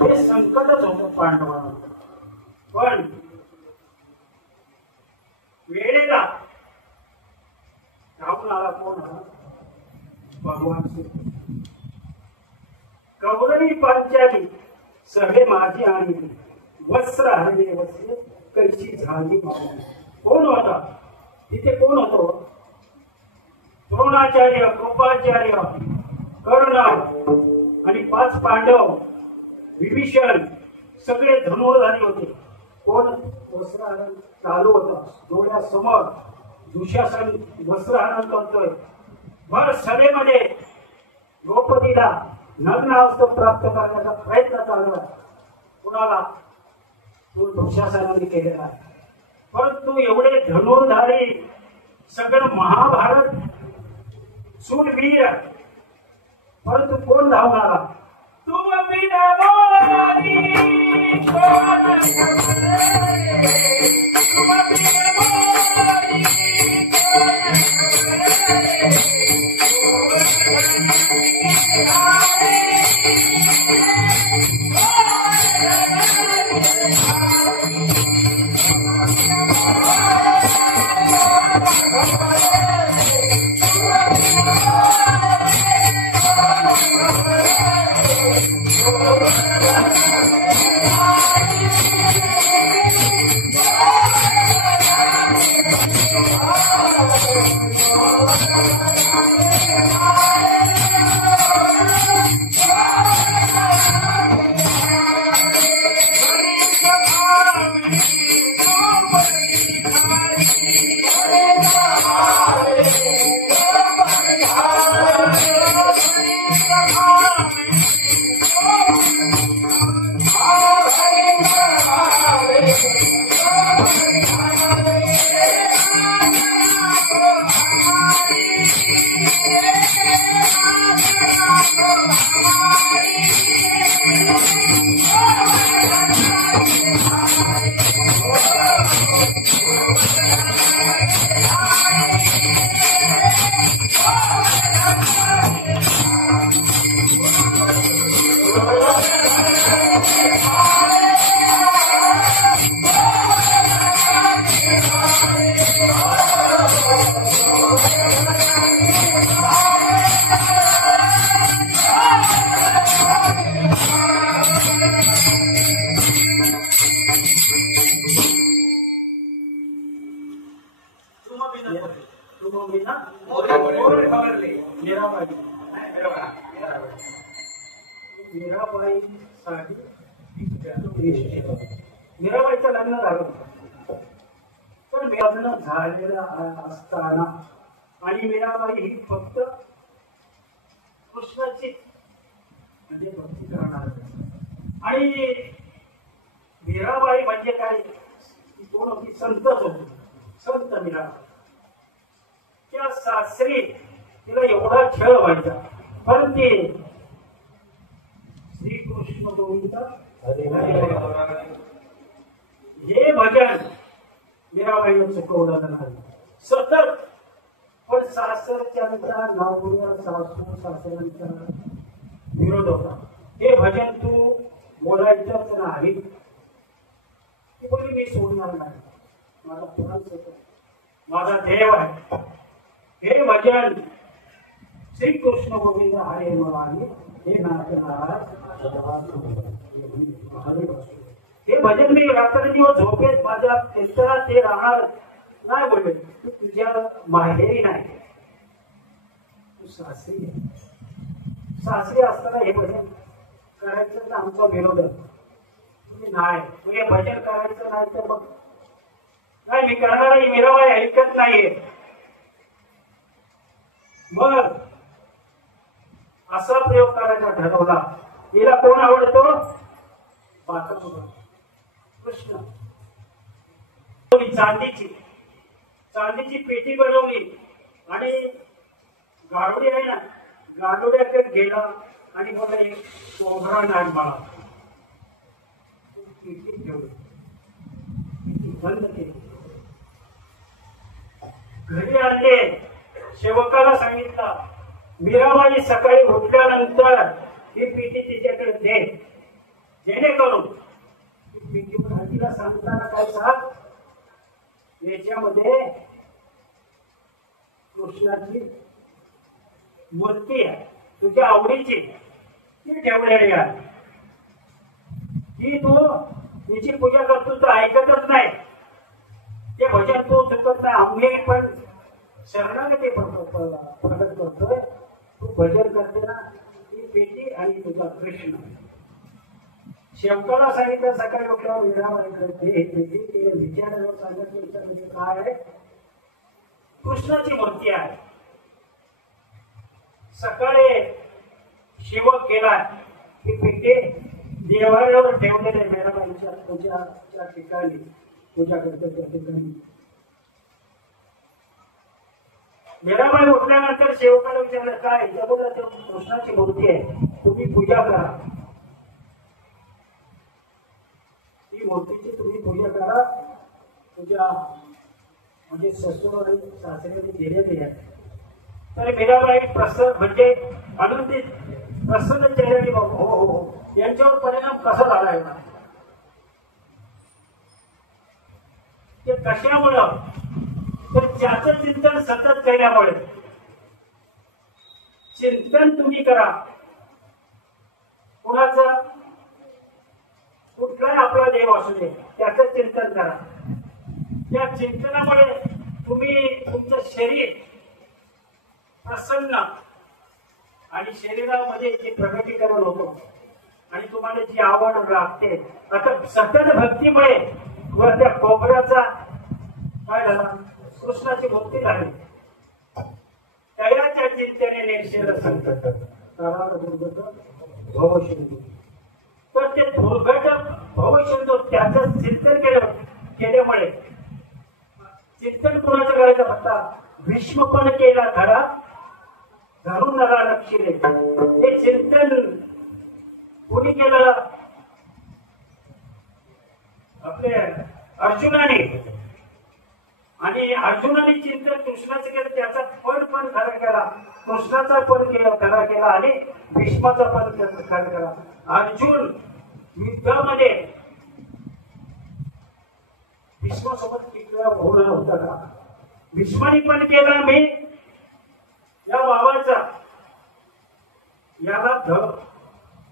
हे संकटच होतं पांडवांना. पण वेळेला धावून आला कोण भगवान श्री. कौरवी पांचाली सगळे माझी आणि वस्त्र हरले वस्त्रे कैची झाली मावली. कोण होता तिथे? कोण होतो? द्रोणाचार्य, कृपाचार्य, कर्ण आणि 5 पांडव, विभीषण सगळे धनुर्धारी होते. कोण वस्त्रहरण चालू होतं डोळ्यासमोर. दुशासन वस्त्रहरण करतोय. भर सभेमध्ये द्रौपदीला नग्न अवस्था प्राप्त करण्याचा प्रयत्न चालू आहे. कुणाला? तो दुशासनाने केलेला आहे. परंतु एवढे धनुर्धारी सगळं महाभारत सूरवीर, परंतु कोण धावणारा? तुम बिना मोरी कोण तुम बिना मोरी मीराबाई साठी मीराबाईचं लग्न झालं तर लग्न झालेलं असताना आणि मीराबाई ही फक्त कृष्णाची म्हणजे भक्ती करणार आणि मीराबाई म्हणजे काय कोण होती संतच होती संत मीराबाई त्या सासरी तिला एवढा छळ व्हायचा पण ते श्रीकृष्ण गोविंद हे भजन मीराबाईनं चुकवलं नाही सतत पण सासरच्यांचा नागपूर सासू सासऱ्यांचा विरोध होता हे भजन तू बोलायचंच नाही ती बोलली मी सोडणार नाही माझा पुराच माझा देव आहे हे भजन श्रीकृष्ण गोविंद हरे मुरारी हे नाचणार हे भजन मी रात्र दिवस झोपेत माझ्या चिंतनात ते राहणार नाही बोलले तू तुझ्या माहेरी नाही तू सासरी सासरी असताना हे भजन करायचं तर आमचा विरोध तुम्ही नाही तू हे भजन करायचं नाही तर मग नाही मी करणार मीराबाई ऐकत नाहीये मग असा प्रयोग करायचा ठरवला तिला कोण आवडतो कृष्ण चांदीची पेटी बनवली आणि गाडोडी आहे ना गाडोड्याकडे गेला आणि मला एक कोबरा नाग मला पेटी ठेवली बंद केली घरी आणले सेवकाला सांगितलं मीराबाई सकाळी उठल्यानंतर ही पेटी तिच्याकडे दे जेणेकरून तिला सांगताना काय सांग याच्यामध्ये कृष्णाची मूर्ती आहे तुझ्या आवडीची ती ठेवलेली आहे ही तू तिची पूजा करतो तर ऐकतच नाही ते भजन तू चुकत नाही आम्ही पण शरणागती प्रकट करतोय तू भजन करते ना ती पेटी आणि तुझा कृष्ण शेवकाला सांगितलं सकाळी उठल्यावर विचारावर सांगितलं म्हणजे काय आहे कृष्णाची मूर्ती आहे सकाळी शिवक गेला की पेटी देवाऱ्यावर ठेवलेले मीराबाईंच्या पूजाच्या ठिकाणी पूजा करतो त्या ठिकाणी मीराबाई उठल्यानंतर सेवकाला विचारलं काय कृष्णाची मूर्ती आहे तुम्ही पूजा करा ती मूर्तीची तुम्ही पूजा करा तुझ्या म्हणजे ससूर आणि सासऱ्याने दिलेली आहे तर मीराबाई प्रसन्न म्हणजे आनंदित प्रसन्न चेहऱ्याने हो हो हो यांच्यावर परिणाम कसा झाला आहे ते कशामुळं तर ज्याचं चिंतन सतत केल्यामुळे चिंतन तुम्ही करा कुणाचं कुठलाही आपला देव असू दे त्याचं चिंतन करा त्या चिंतनामुळे तुम्ही तुमचं शरीर प्रसन्न आणि शरीरामध्ये जे प्रगतीकरण होतं आणि तुम्हाला जी आवड लागते आता सतत भक्तीमुळे व त्या कोबऱ्याचा काय झाला कृष्णाची भक्ती झाली तयाच्या चिंतने निर्षेध संकट भवसिंधू तर ते दुर्घट भवसिंधू त्याचं चिंतन केल्यामुळे चिंतन कोणाचं करायचं म्हणता भीष्म पण केला धडा धरून नका लक्षिले हे चिंतन कोणी केलं आपले अर्जुनाने आणि अर्जुनाने चिंतन कृष्णाचं केलं त्याचा पण खरा केला कृष्णाचा पण खरा केला आणि भीष्माचा पण खरा केला अर्जुन युद्धामध्ये भीष्मासोबत होणार होता का भीष्माने पण केला मी या बाबाचा याला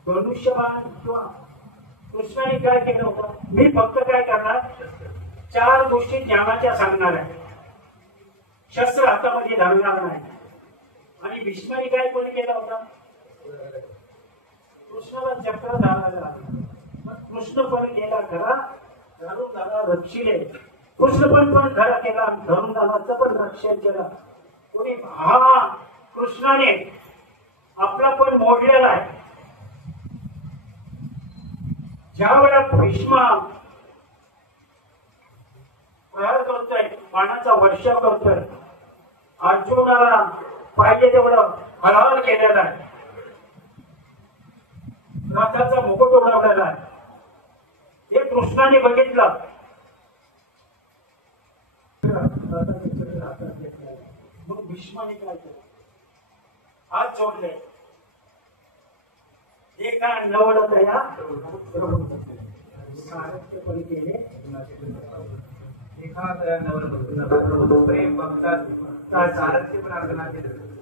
धनुष्यबाण किंवा कृष्णाने काय केलं होतं मी फक्त काय करणार 4 गोष्टी ज्ञानाच्या सांगणार आहे शस्त्र हातामध्ये धरणार नाही आणि भीष्माने काय पण केला होता कृष्णाला चक्र झाला. कृष्ण पण गेला घरा धरून झाला रक्षिले. कृष्ण पण घरा केला धरून झालाचं पण रक्षण केलं. कोणी हा कृष्णाने आपला पण मोडलेला आहे. ज्या वेळेला भीष्म प्रहार करतोय, बाणाचा वर्षाव करतोय, अर्जुनाला पाहिजे तेवढं हळहळ केलेला आहे, रथाचा मुकुट उडवलेला आहे, हे कृष्णाने बघितलं. मग भीष्माने काय केलं? हात जोडले, एका नवलतया सारथ्यपणे केले.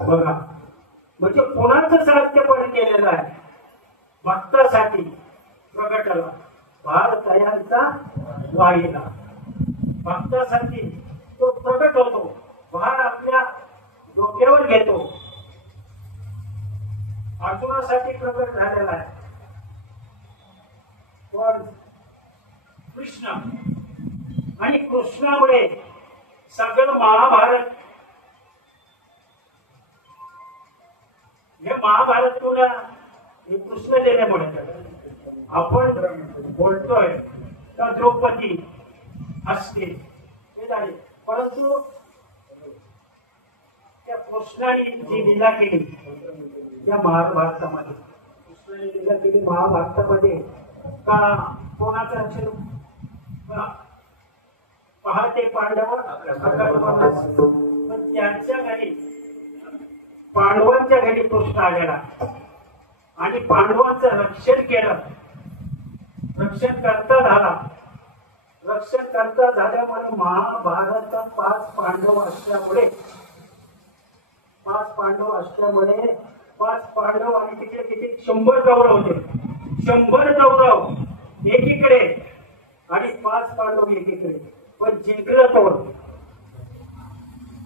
बघा, म्हणजे कोणाचं सारथ्यपणे केलेलं आहे? भक्तासाठी प्रगटला भार तयांचा वाहिला. भक्तासाठी तो प्रगट होतो, भार आपल्या डोक्यावर घेतो. अर्जुनासाठी प्रगट झालेला आहे पण कृष्ण, आणि कृष्णामुळे सगळं महाभारत, हे महाभारत तुला हे कृष्ण देण्यामुळे आपण बोलतोय का द्रौपदी असते हे झाले. परंतु त्या कृष्णाने जी लीला केली या महाभारतामध्ये, कृष्णाने लीला केली महाभारतामध्ये का कोणाचं रक्षण? पहाटे पांडव त्यांच्या घरी, पांडवांच्या घरी कृष्ण आलेला आणि पांडवांचं रक्षण केलं. रक्षण करता झाला. रक्षण करता झाल्यामुळे महाभारतात 5 पांडव असल्यामुळे 5 पांडव आणि तिकडे किती 100 कौरव होते. 100 कौरव एकीकडे आणि 5 पांडव एकीकडे. पण जिंकलं तो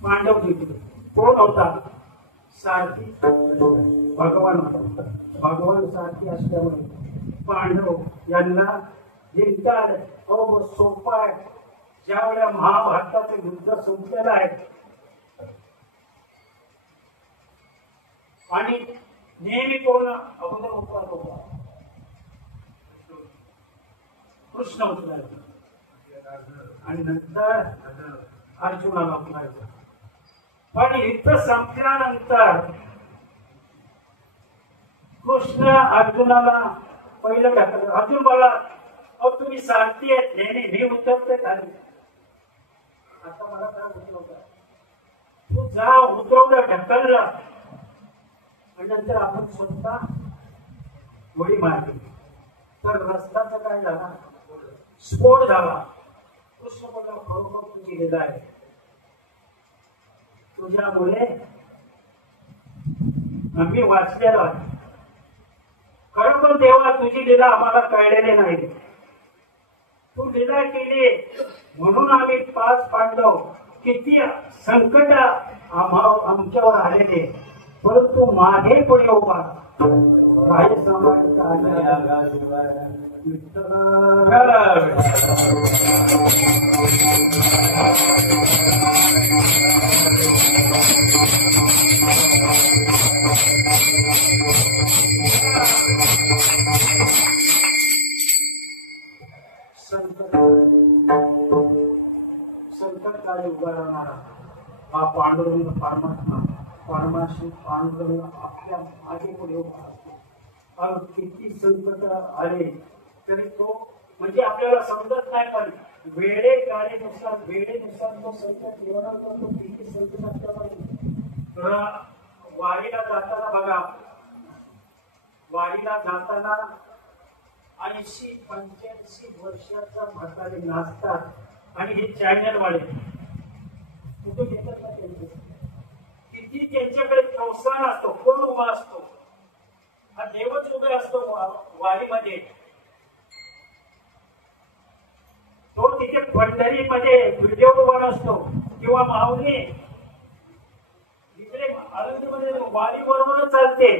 पांडव जिंकले. कोण होता? सारथी भगवान होता. भगवान सारथी असल्यामुळे पांडव यांना जिंकता आलं. अहो सोपं आहे. ज्या वेळेला महाभारताचं युद्ध संपलेलं आहे आणि नेहमी कोण अगोदर उपवास होता? कृष्ण उचलायचा आणि नंतर अर्जुनाला उचलायचा. पण युद्ध संपल्यानंतर कृष्ण अर्जुनाला पहिलं ढकललं. अर्जुन बोला, अहो तुम्ही सारथी आहेत, नेहमी मी उतरते खाली, आता मला काय उतरवता? तू जा, उतरवलं, ढकललं आणि नंतर आपण स्वतः गोळी मारली तर रस्त्याचा काय झाला? स्फोट झाला. कृष्ण बोलला, खरोखर तुझी लीला आहे, तुझ्यामुळे आम्ही वाचलेलो आहे. खरोखर देवा तुझी लीला आम्हाला कळलेली नाही. तू लीला केली म्हणून आम्ही 5 पांडव किती संकट आमच्यावर आलेले, परंतु मागे पुढे उभा राही समाजाचा संकट काळी उभा राहणारा हा पांडुरंग परमात्मा, परमाशी पांडुरंग आपल्या मागे पुढे उभा असतो. किती संकट आले तरी तो म्हणजे आपल्याला समजत नाही, पण वेळेनुसार तो संकट निवारण करतो. किती संकट आपल्याला वारीला जाताना बघा, वारीला जाताना 80-85 वर्षाचा म्हातारे नाचतात आणि हे चॅनल वाले कुठे घेतात ना त्यांचे, किती त्यांच्याकडे प्रोत्साहन असतो. कोण उभा असतो? हा देवच उभे असतो वारीमध्ये. तो तिथे पंढरीमध्ये व्हिडिओ उभा असतो किंवा माऊली इकडे आळंदीमध्ये वारी बरोबरच चालते.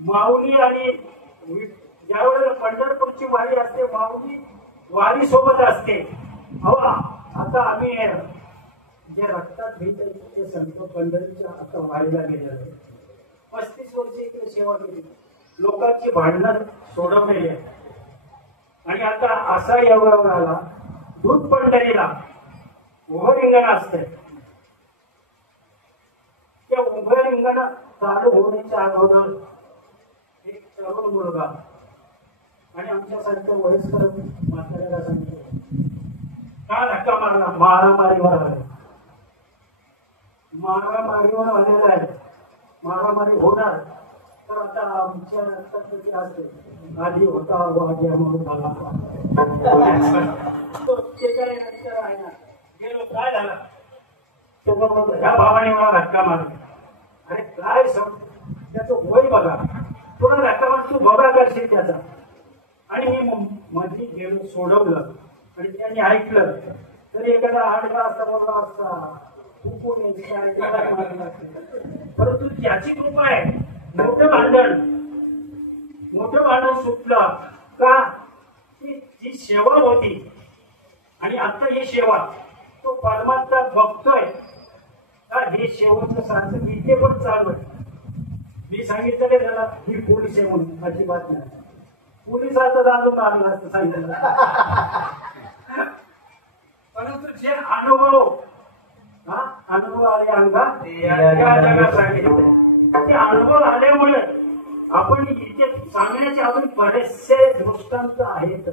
माऊली आणि ज्यावेळेला पंढरपूरची वारी असते माऊली वारी सोबत असते. हवा आता आम्ही जे रक्तात भेटायचे ते संत पंढरीच्या आता वारीला गेलेले 35 वर्ष इकडे सेवा केली, लोकांची भांडणं सोडवलेली आहे. आणि आता असा एवढा आला दूध पंढरीला उभं रिंगण असते. त्या उभ्या रिंगणात चालू होण्याच्या अगोदर एक तरुण मुलगा आणि आमच्यासारखं वयस्कर म्हाताऱ्याला सांगतो का धक्का मारला, मारामारीवर आले, मारामारीवर आलेला आहे, मारामारी होणार. तर आता आमच्या रक्तात किती असते आधी होता वाघ्या म्हणून ते काय नंतर आहे ना गेलो काय झालं तो म्हणतो ह्या भावाने मला धक्का मारला. अरे काय त्याचं वय बघा, तुला धक्का मार तू बघा करशील त्याचा. आणि मी मध्ये गेलो सोडवलं आणि त्यांनी ऐकलं तरी एखादा आडला असता बोलला असता तू कोण परंतु त्याची कृपा आहे. मोठं भांडण सुटलं का जी सेवा होती आणि आता ही सेवा तो परमात्मा बघतोय का हे शेवटचं सारखं इथे पण चालू आहे. मी सांगितलं की त्याला ही पोलीस आहे म्हणून अजिबात नाही, पोलिसाचं जाणून आलं असतं सांगितलं. परंतु जे अनुभव आले अंगात या जगासाठी ते अनुभव आल्यामुळे आपण इथे सांगण्याचे अजून बरेचसे दृष्टांत आहेत.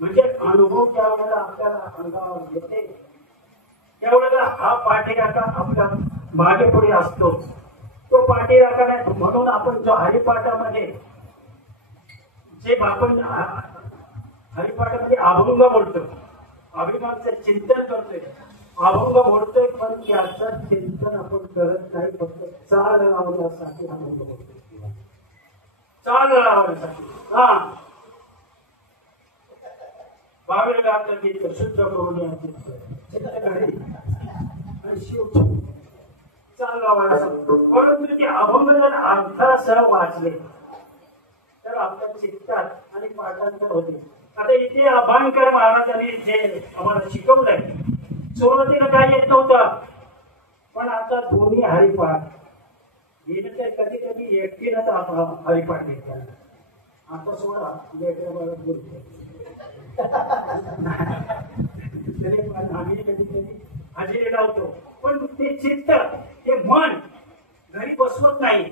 म्हणजे अनुभव ज्या वेळेला आपल्याला अंगावर येते त्यावेळेला हा पाठीराखा आपल्या मागे पुढे असतो. तो पाठीराखा नाही म्हणून आपण जो हरिपाठामध्ये जे आपण हरिपाठामध्ये अभंग बोलतो, अभिमानचं चिंतन करतोय, अभंग बोलतोय, पण याचं चिंतन आपण करत नाही. फक्त चाल लावण्यासाठी अभंग बोलतोय, चाल लावण्यासाठी. बावीर गावचं गीत शुद्ध करून चाल लावायला सांगतो. परंतु ते अभंग जर अर्थासह वाचले तर आपल्या चित्तात आणि पाठांतर होते. आता इथे अभांकर महाराजांनी जे आम्हाला शिकवलंय सुरुवातीला काय येत नव्हतं, पण आता दोन्ही हरिपाठ येणं तर कधी कधी एकटीनंच हरिपाठ घेतला. आता सोडा बोलतो तरी पण आम्ही कधी कधी हजेरी लावतो, पण ते चित्त ते मन घरी बसवत नाही,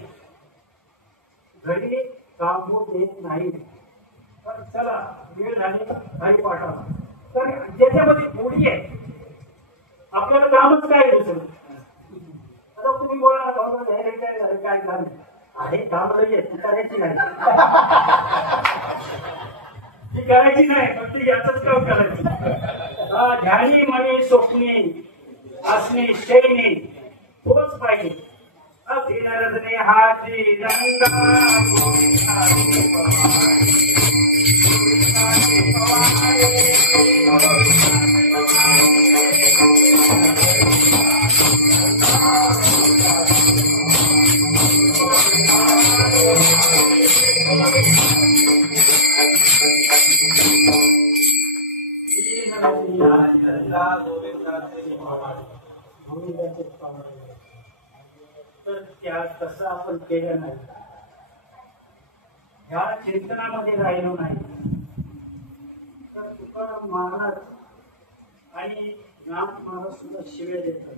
घरी काम देत नाही. पण चला वेळ झाली हरिपाठाला तर ज्याच्यामध्ये गोडी आहे आपल्याला कामच काय दुसरं. आता तुम्ही बोला काय झालं काय काम आहे, काम नाहीये करायची नाही, ती करायची नाही, फक्त याच काम करायचं. ध्यानी मनी स्वप्नी असणे शैनी तोच पाहिजे. अतिनरदने हाती तर त्या तसं आपण केलं नाही, ह्या चिंतनामध्ये राहिलो नाही तर तुकाराम महाराज आणि राम महाराज सुद्धा शिव्या देतात.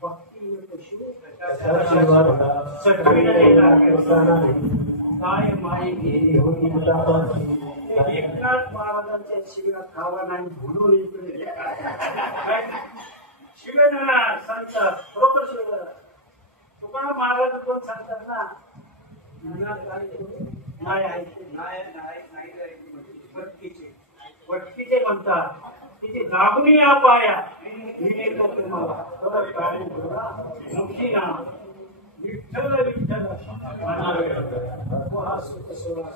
भक्ती काय माई एकनाथ महाराजांच्या शिव्या खावा नाही म्हणून इकडे शिव्या देणार संत बरोबर शिव्या. तुकाराम महाराज पण सांगतात ना वटकीचे म्हणतात तिथे जागुनी या पाया तुम्हाला विठ्ठल विठ्ठल तो हा सुख सोहळा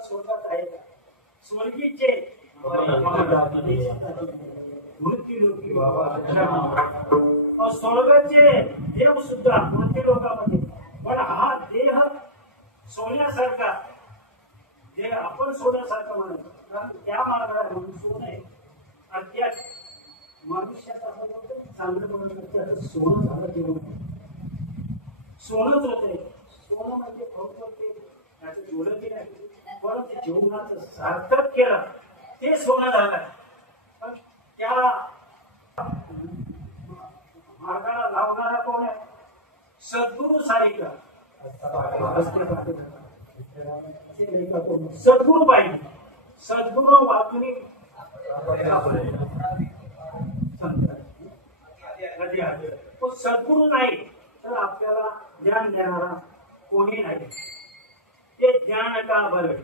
सोडत आहे का स्वर्गीचे मृत्यू लोकी स्वर्गाचे देव सुद्धा मृत्यू लोकांमध्ये पण हा देह सोन्यासारखा, जे आपण सोन्यासारखं म्हणतो, कारण त्या मार्गाला म्हणून सोनं आहे. आणि त्या मनुष्याचा चांगलं म्हणून त्याचं सोनं झालं तेव्हा सोनंच होते. सोनं म्हणजे फक्त ते त्याचं जोडत नाही, पण ते जीवनाचं सार्थक केलं ते सोनं झालं. पण त्या मार्गाला लावणारा कोण आहे? सद्गुरु साहित्य. सद्गुरु पाहिजे. सद्गुरु वाचून तो सद्गुरु नाही तर आपल्याला ज्ञान देणारा कोणी नाही. ते ज्ञान का बरं,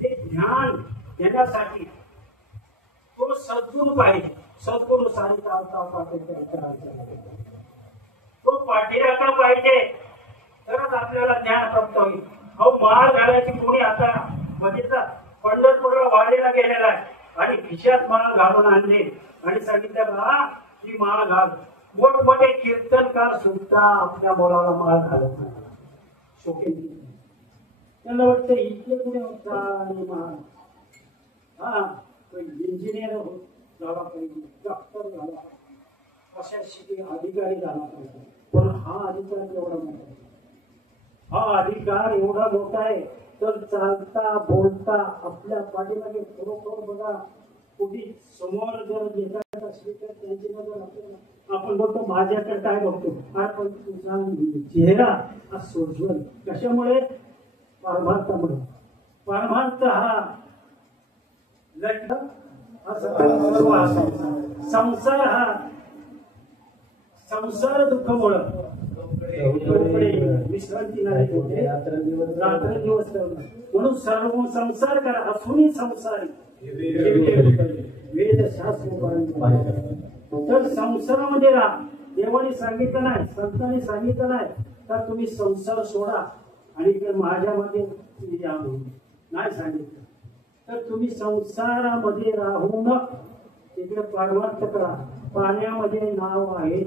ते ज्ञान देण्यासाठी तो सद्गुरु पाहिजे. सद्गुरु साहित्य तो पाठीराखा पाहिजे, तरच आपल्याला ज्ञान प्राप्त होईल. अहो माळ घालायची कोणी आता बघितला, पंढरपूरला वाडीला गेलेला आहे आणि खिशात माळ घालून आणले आणि सांगितलं बा ही माळ घाल. मोठमोठे कीर्तनकार सुद्धा आपल्या मुलाला माळ घालत नाही. शोके त्यांना वाटतं इथले कुठे होता आणि माळ. हा इंजिनियर झाला पाहिजे, डॉक्टर झाला, प्रशासकीय अधिकारी झाला पाहिजे. पण हा अधिकार एवढा मोठा आहे, हा अधिकार एवढा मोठा आहे तर चालता बोलता आपल्या पाठीमागे खरोखर बघा. कुठे समोर जर देतात असली तर त्यांची नजर आपल्याला, आपण बघतो माझ्याकडे काय बघतो, पण तुझा चेहरा हा सोज्वल कशामुळे? परमार्थामुळे. परमार्थ हा संसार, हा संसार दुःखामुळे विश्रांती नाही, रात्र दिवस म्हणून सर्व संसार करा असूनही संसारी वेद शास्त्र. तर संसारामध्ये राहा. देवाने सांगितलं नाही, संतांनी सांगितलं नाही तर तुम्ही संसार सोडा आणि इकडे माझ्यामध्ये या नाही सांगितलं. तर तुम्ही संसारामध्ये राहून तिकडे परमार्थ करा. पाण्यामध्ये नाव आहे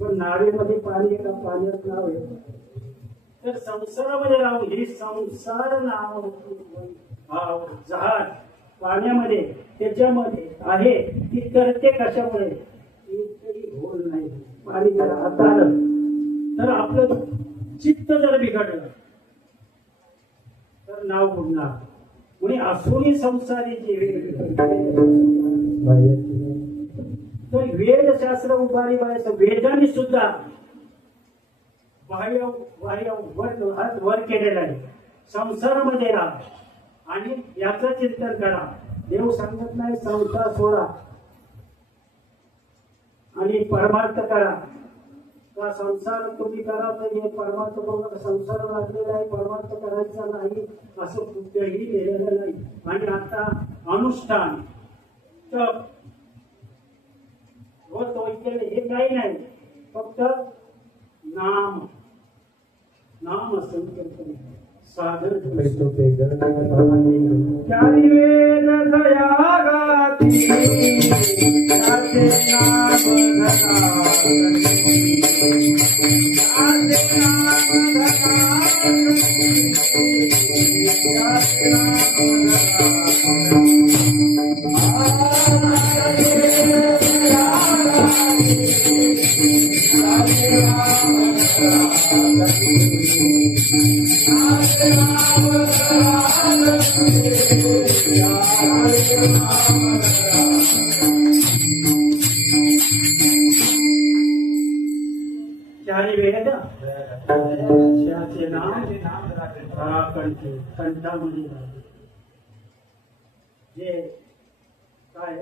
पण नावेमध्ये पाणी आहे का? पाण्यात नाव आहे. तर संसारामध्ये राहून हे संसार नाव जहाज पाण्यामध्ये त्याच्यामध्ये आहे ती करते कशामुळे? एकही होल नाही. पाणी जर हात आलं तर आपलं चित्त जर बिघडलं तर नाव बुडणार. म्हणजे असूनही संसारी जे तर वेदशास्त्र उभारी व्हायचं. वेदांनी सुद्धा बाह्य वर केलेला आहे. संसारामध्ये राहा आणि याचं चिंतन करा. देव सांगत नाही संसार सोडा आणि परमार्थ करा. का संसार तुम्ही करा तर हे परमार्थ बरोबर संसार लागलेला आहे, परमार्थ करायचा नाही असं कुठेही लिहिलेलं नाही. आणि आता अनुष्ठान तप हे काही नाही, फक्त नाम नाम संकीर्तन साधन. चारी वेद दया गाती चारी वेद त्याचे नाम कंठी कंठामध्ये जे काय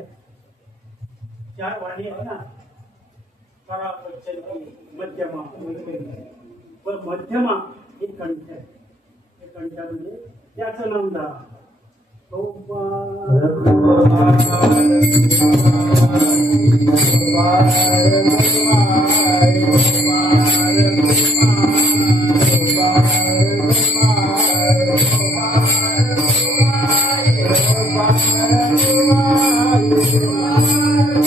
चार वाणी आहे ना, परा पंचमी मध्यमा पण मध्यमा हे कंठ आहे. हे कंठामध्ये त्याचं नाम दा Bye.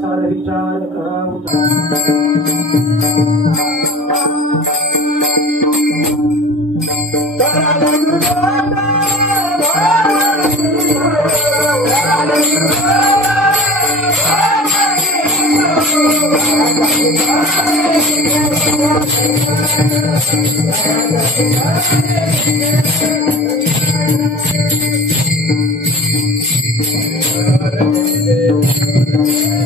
सारा विचार करा Thank you.